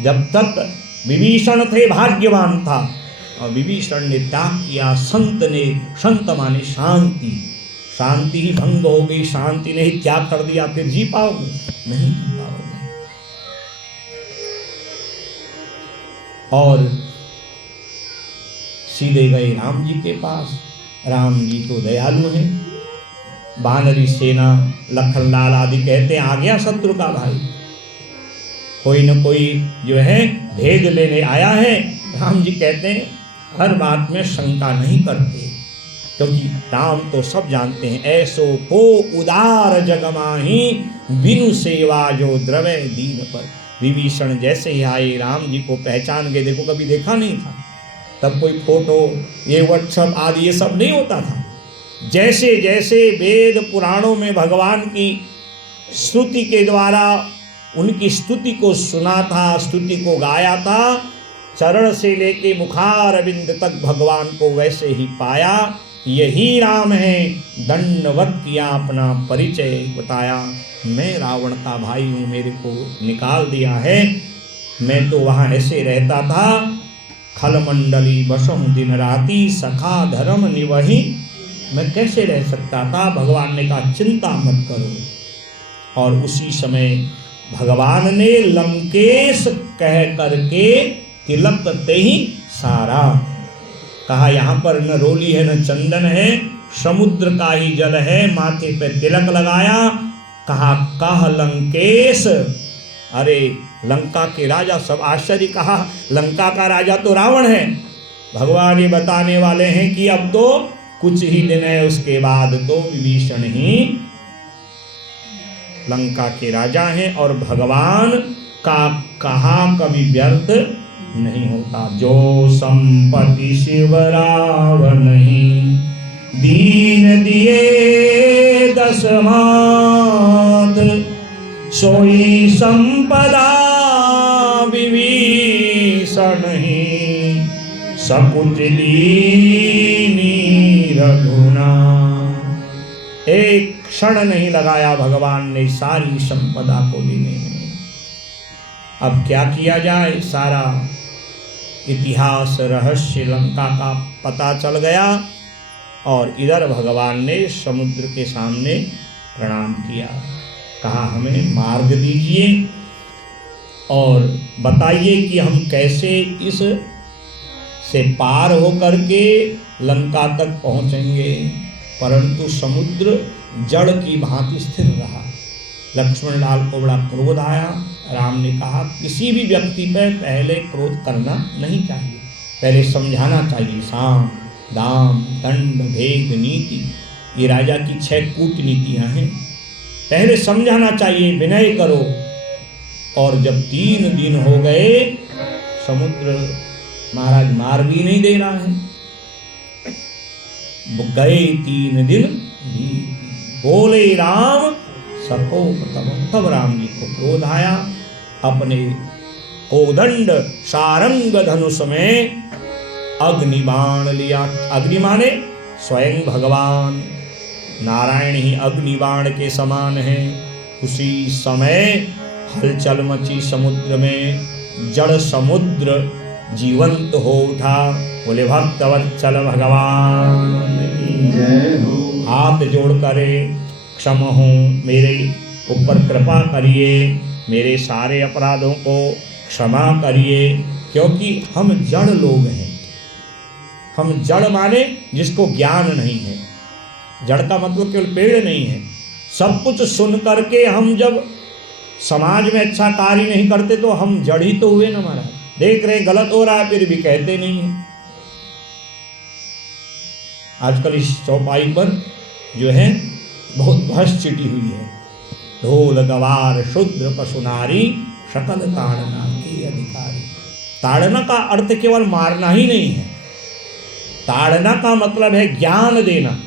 जब तक विभीषण थे, भाग्यवान था, और विभीषण ने त्याग किया, संत माने शांति, शांति ही भंग हो गई। शांति ने ही त्याग कर दिया, फिर जी पाओगे? नहीं जी पाओगे। और सीधे गए राम जी के पास। राम जी तो दयालु हैं। वानरी सेना, लखनलाल आदि कहते हैं, आ गया शत्रु का भाई, कोई न कोई जो है भेद लेने आया है। राम जी कहते हैं, हर बात में शंका नहीं करते, क्योंकि राम तो सब जानते हैं। ऐसो को उदार जग माही, बिनु सेवा जो द्रवे दीन पर। विभीषण जैसे ही आए राम जी को पहचान गए। देखो कभी देखा नहीं था, तब कोई फोटो ये व्हाट्सएप आदि ये सब नहीं होता था। जैसे जैसे वेद पुराणों में भगवान की स्तुति के द्वारा उनकी स्तुति को सुना था, स्तुति को गाया था, चरण से लेके मुखारविंद तक भगवान को वैसे ही पाया। यही राम है। दंडवत किया, अपना परिचय बताया, मैं रावण का भाई हूँ, मेरे को निकाल दिया है। मैं तो वहाँ ऐसे रहता था, खलमंडली बसहु दिन राति, सखा धर्म निवही, मैं कैसे रह सकता था। भगवान ने कहा चिंता मत करो। और उसी समय भगवान ने लंकेश कह करके तिलक ते ही सारा कहा, यहाँ पर न रोली है न चंदन है, समुद्र का ही जल है, माथे पे तिलक लगाया। कहा कह लंकेश, अरे लंका के राजा, सब आश्चर्य। कहा लंका का राजा तो रावण है। भगवान ये बताने वाले हैं कि अब तो कुछ ही दिन है, उसके बाद तो विभीषण ही लंका के राजा हैं। और भगवान का कहा कभी व्यर्थ नहीं होता। जो संपत्ति शिवराव नहीं, दीन दिए दस माथ, सोई संपदा विभीषण ही, सकुच लीनी रघुना। एक क्षण नहीं लगाया भगवान ने सारी संपदा को लेने में। अब क्या किया जाए, सारा इतिहास रहस्य लंका का पता चल गया। और इधर भगवान ने समुद्र के सामने प्रणाम किया, कहा हमें मार्ग दीजिए और बताइए कि हम कैसे इस से पार होकर के लंका तक पहुंचेंगे। परंतु समुद्र जड़ की भांति स्थिर रहा। लक्ष्मण लाल को बड़ा क्रोध आया। राम ने कहा किसी भी व्यक्ति पर पहले क्रोध करना नहीं चाहिए, पहले समझाना चाहिए। साम दाम दंड भेद नीति, ये राजा की 6 कूटनीतियां हैं। पहले समझाना चाहिए, विनय करो। और जब 3 दिन हो गए, समुद्र महाराज मार भी नहीं दे रहा है। गए 3 दिन बोले राम सकोप। तब राम जी को क्रोध आया। अपने कोदंड सारंग धनुष में अग्निबाण लिया। अग्नि माने स्वयं भगवान नारायण ही अग्निबाण के समान है। उसी समय हलचल मची समुद्र में, जड़ समुद्र जीवंत हो उठा। बोले भक्तवत्सल भगवान हाथ जोड़ करे, क्षम हूँ, मेरे ऊपर कृपा करिए, मेरे सारे अपराधों को क्षमा करिए। क्योंकि हम जड़ लोग हैं। हम जड़ माने जिसको ज्ञान नहीं है। जड़ का मतलब केवल पेड़ नहीं है। सब कुछ सुन करके हम जब समाज में अच्छा कार्य नहीं करते तो हम जड़ ही तो हुए ना महाराज। देख रहे गलत हो रहा है फिर भी कहते नहीं है। आजकल इस चौपाई पर जो है बहुत भ्रष्ट चिटी हुई है। ढोल गवार शूद्र पशुनारी, सकल ताड़ना के अधिकारी। ताड़ना का अर्थ केवल मारना ही नहीं है। ताड़ना का मतलब है ज्ञान देना।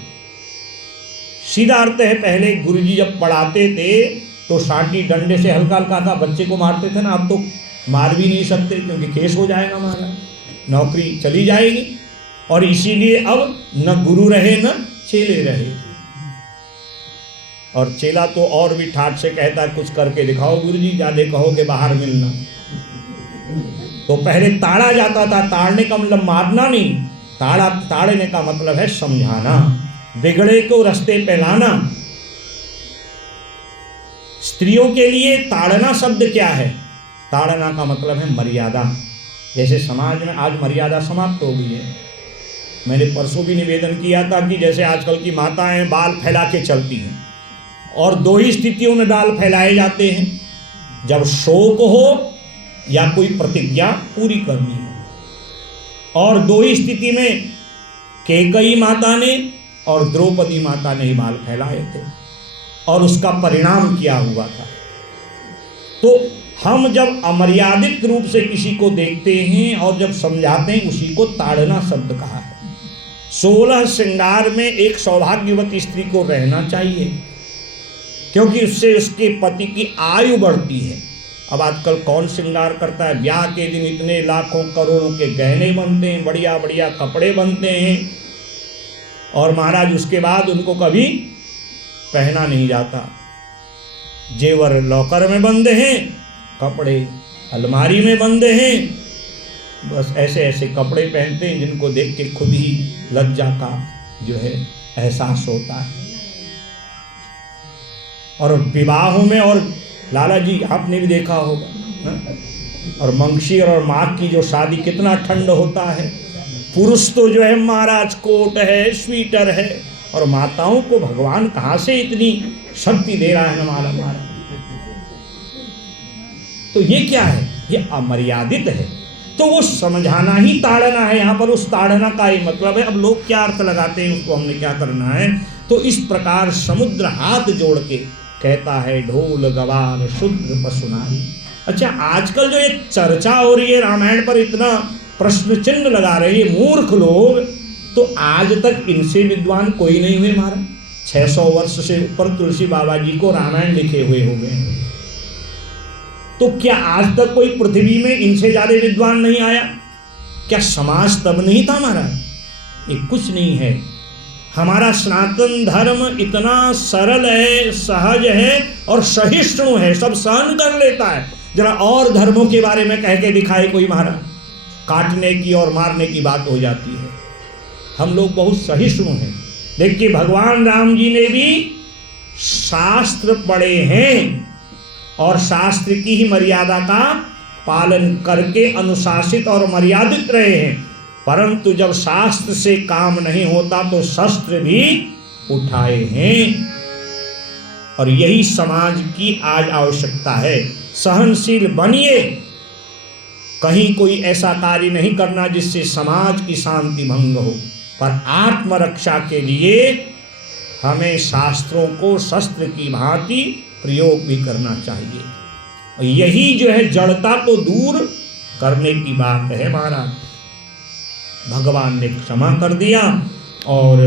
सीधा अर्थ है, पहले गुरुजी जब पढ़ाते थे तो साटी डंडे से हल्का हल्का का बच्चे को मारते थे ना। अब तो मार भी नहीं सकते क्योंकि केस हो जाएगा, हमारा नौकरी चली जाएगी। और इसीलिए अब न गुरु रहे न चेले रहे। और चेला तो और भी ठाठ से कहता है कुछ करके दिखाओ गुरुजी, ज्यादा कहोगे बाहर मिलना। तो पहले ताड़ा जाता था। ताड़ने का मतलब मारना नहीं, ताड़ने का मतलब है समझाना, बिगड़े को रास्ते पे लाना। स्त्रियों के लिए ताड़ना शब्द क्या है? ताड़ना का मतलब है मर्यादा। जैसे समाज में आज मर्यादा समाप्त हो गई है। मैंने परसों भी निवेदन किया था कि जैसे आजकल की माताएं बाल फैला के चलती हैं, और 2 ही स्थितियों में बाल फैलाए जाते हैं, जब शोक हो या कोई प्रतिज्ञा पूरी करनी हो। और 2 ही स्थिति में कैकेयी माता ने और द्रौपदी माता ने ही बाल फैलाए थे और उसका परिणाम क्या हुआ था। तो हम जब अमर्यादित रूप से किसी को देखते हैं और जब समझाते हैं, उसी को ताड़ना शब्द कहा है। 16 श्रृंगार में एक सौभाग्यवती स्त्री को रहना चाहिए, क्योंकि उससे उसके पति की आयु बढ़ती है। अब आजकल कौन श्रृंगार करता है? ब्याह के दिन इतने लाखों करोड़ों के गहने बनते हैं, बढ़िया बढ़िया कपड़े बनते हैं, और महाराज उसके बाद उनको कभी पहना नहीं जाता। जेवर लॉकर में बंधे हैं, कपड़े अलमारी में बंधे हैं, बस ऐसे ऐसे कपड़े पहनते हैं जिनको देख के खुद ही लज्जा का जो है एहसास होता है। और विवाहों में, और लाला जी आपने भी देखा होगा ना? और मंगशीर और माघ की जो शादी, कितना ठंड होता है। पुरुष तो जो है महाराज कोट है, स्वेटर है, और माताओं को भगवान कहाँ से इतनी शक्ति दे रहा है हमारा महाराज। तो ये क्या है? ये अमर्यादित है। तो वो समझाना ही ताड़ना है। यहाँ पर उस ताड़ना का ही मतलब है। अब लोग क्या अर्थ लगाते हैं, उसको हमने क्या करना है। तो इस प्रकार समुद्र हाथ जोड़ के कहता है, ढोल गवार शुद्र पशु नारी। अच्छा, आजकल जो ये चर्चा हो रही है रामायण पर, इतना प्रश्न चिन्ह लगा रहे हैं मूर्ख लोग, तो आज तक इनसे विद्वान कोई नहीं हुए महाराज। 600 वर्ष से ऊपर तुलसी बाबा जी को रामायण लिखे हुए हो गए। तो क्या आज तक कोई पृथ्वी में इनसे ज्यादा विद्वान नहीं आया? क्या समाज तब नहीं था महाराज? ये कुछ नहीं है। हमारा सनातन धर्म इतना सरल है, सहज है और सहिष्णु है, सब सहन कर लेता है। जरा और धर्मों के बारे में कह के दिखाए कोई महाराज, काटने की और मारने की बात हो जाती है। हम लोग बहुत सहिष्णु हैं। देखिए, भगवान राम जी ने भी शास्त्र पढ़े हैं और शास्त्र की ही मर्यादा का पालन करके अनुशासित और मर्यादित रहे हैं। परंतु जब शास्त्र से काम नहीं होता तो शस्त्र भी उठाए हैं। और यही समाज की आज आवश्यकता है। सहनशील बनिए, कहीं कोई ऐसा कार्य नहीं करना जिससे समाज की शांति भंग हो। पर आत्मरक्षा के लिए हमें शास्त्रों को शस्त्र की भांति प्रयोग भी करना चाहिए। और यही जो है जड़ता को दूर करने की बात है महाराज। भगवान ने क्षमा कर दिया। और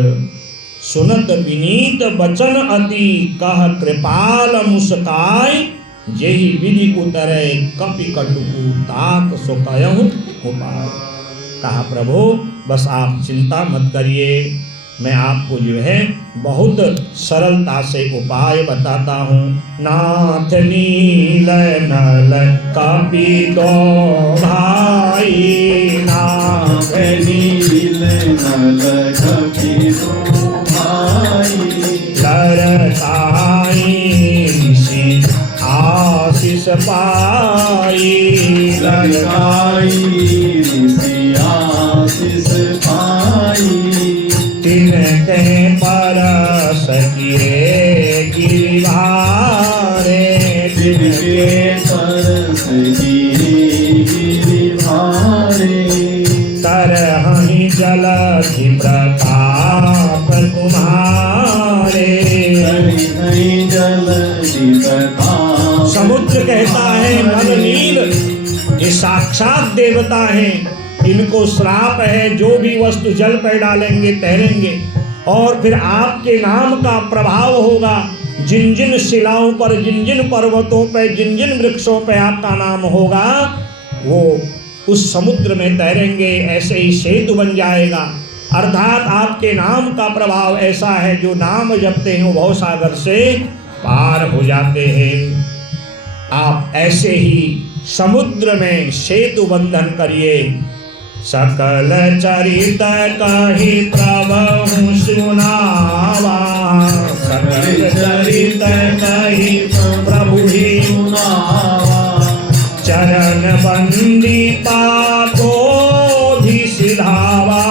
सुनत विनीत बचन अति कह कृपाल मुस्काय, जेहि विधि उतरे कपि कटुकु तात सो कयहु उपाय। कहा, प्रभु बस आप चिंता मत करिए, मैं आपको जो है बहुत सरलता से उपाय बताता हूँ। नाथ नील नल कपि दो भाई, नाथ नील नल कपि दो भाई, लरताई ऋषि आशीष पाई, लरताई ऋषि आशीष पाई, तिनके परस किए गिरिधारे, तिनके परस किए गिरिधारे, तरहि जलधि प्रताप तुम्हारे, तरहि जलधि प्रताप। समुद्र कहता है नल नील, ये साक्षात देवता हैं, इनको श्राप है, जो भी वस्तु जल पर डालेंगे तैरेंगे। और फिर आपके नाम का प्रभाव होगा, जिन जिन शिलाओं पर, जिन जिन पर्वतों पर, जिन जिन वृक्षों पर आपका नाम होगा, वो उस समुद्र में तैरेंगे, ऐसे ही सेतु बन जाएगा। अर्थात आपके नाम का प्रभाव ऐसा है, जो नाम जपते हैं वो भवसागर से पार हो जाते हैं। आप ऐसे ही समुद्र में सेतु बंधन करिए। सकल चरित कहि प्रभु सुनावा, सकल चरित कहि प्रभु ही सुनावा, चरण बंदी पापोधि सिधावा,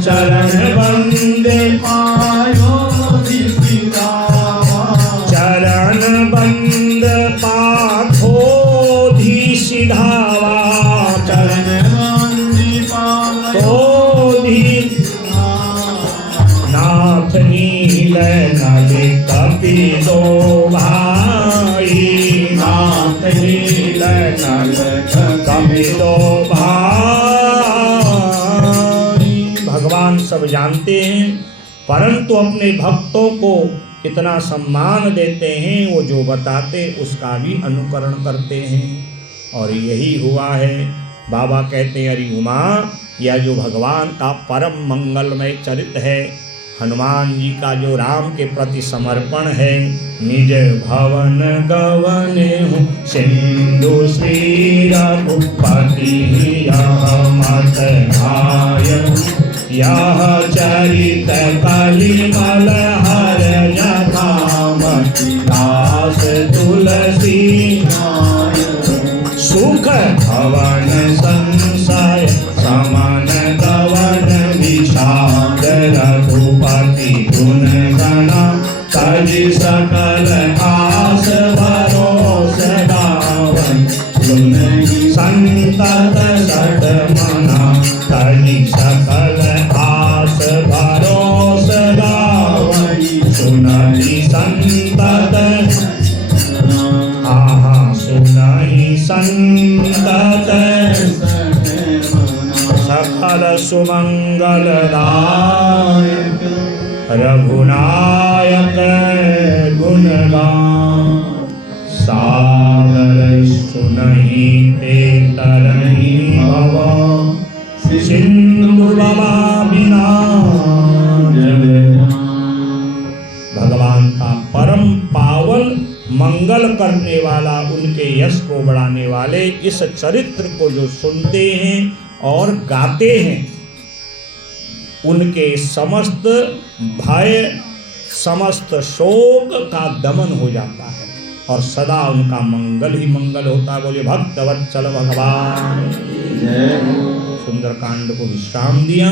चरण बंदी पायोधि सिधावा, चरण बंद पाथोधि सिधावा, चरण नाथ नील नल कपि दो भाई, नाथ नील सब जानते हैं, परंतु अपने भक्तों को इतना सम्मान देते हैं, वो जो बताते उसका भी अनुकरण करते हैं। और यही हुआ है। बाबा कहते हैं अरे उमा, यह जो भगवान का परम मंगलमय चरित्र है, हनुमान जी का जो राम के प्रति समर्पण है, निज भवन गवने हूँ सिंधु श्री रघुपति यह मत भाय, यह चरित कलिमल हर यथाम दास तुलसी सुख भवन संशय समन गवन विषाद रघुपति गुण गणा तजि सकल आस भरोस गावन संतत सठ मना तजि सकल आस भरोस गावन सुनहि संतत सुनहि संतत सकल सुमंगल दायक रघुनायक गुणगान सागर सुनहि ते तरहि भव सिंधु बाबा बिना। भगवान का परम पावन मंगल करने वाला, उनके यश को बढ़ाने वाले इस चरित्र को जो सुनते हैं और गाते हैं, उनके समस्त भय समस्त शोक का दमन हो जाता है और सदा उनका मंगल ही मंगल होता है। बोले भक्तवत्सल भगवान। सुंदरकांड को विश्राम दिया।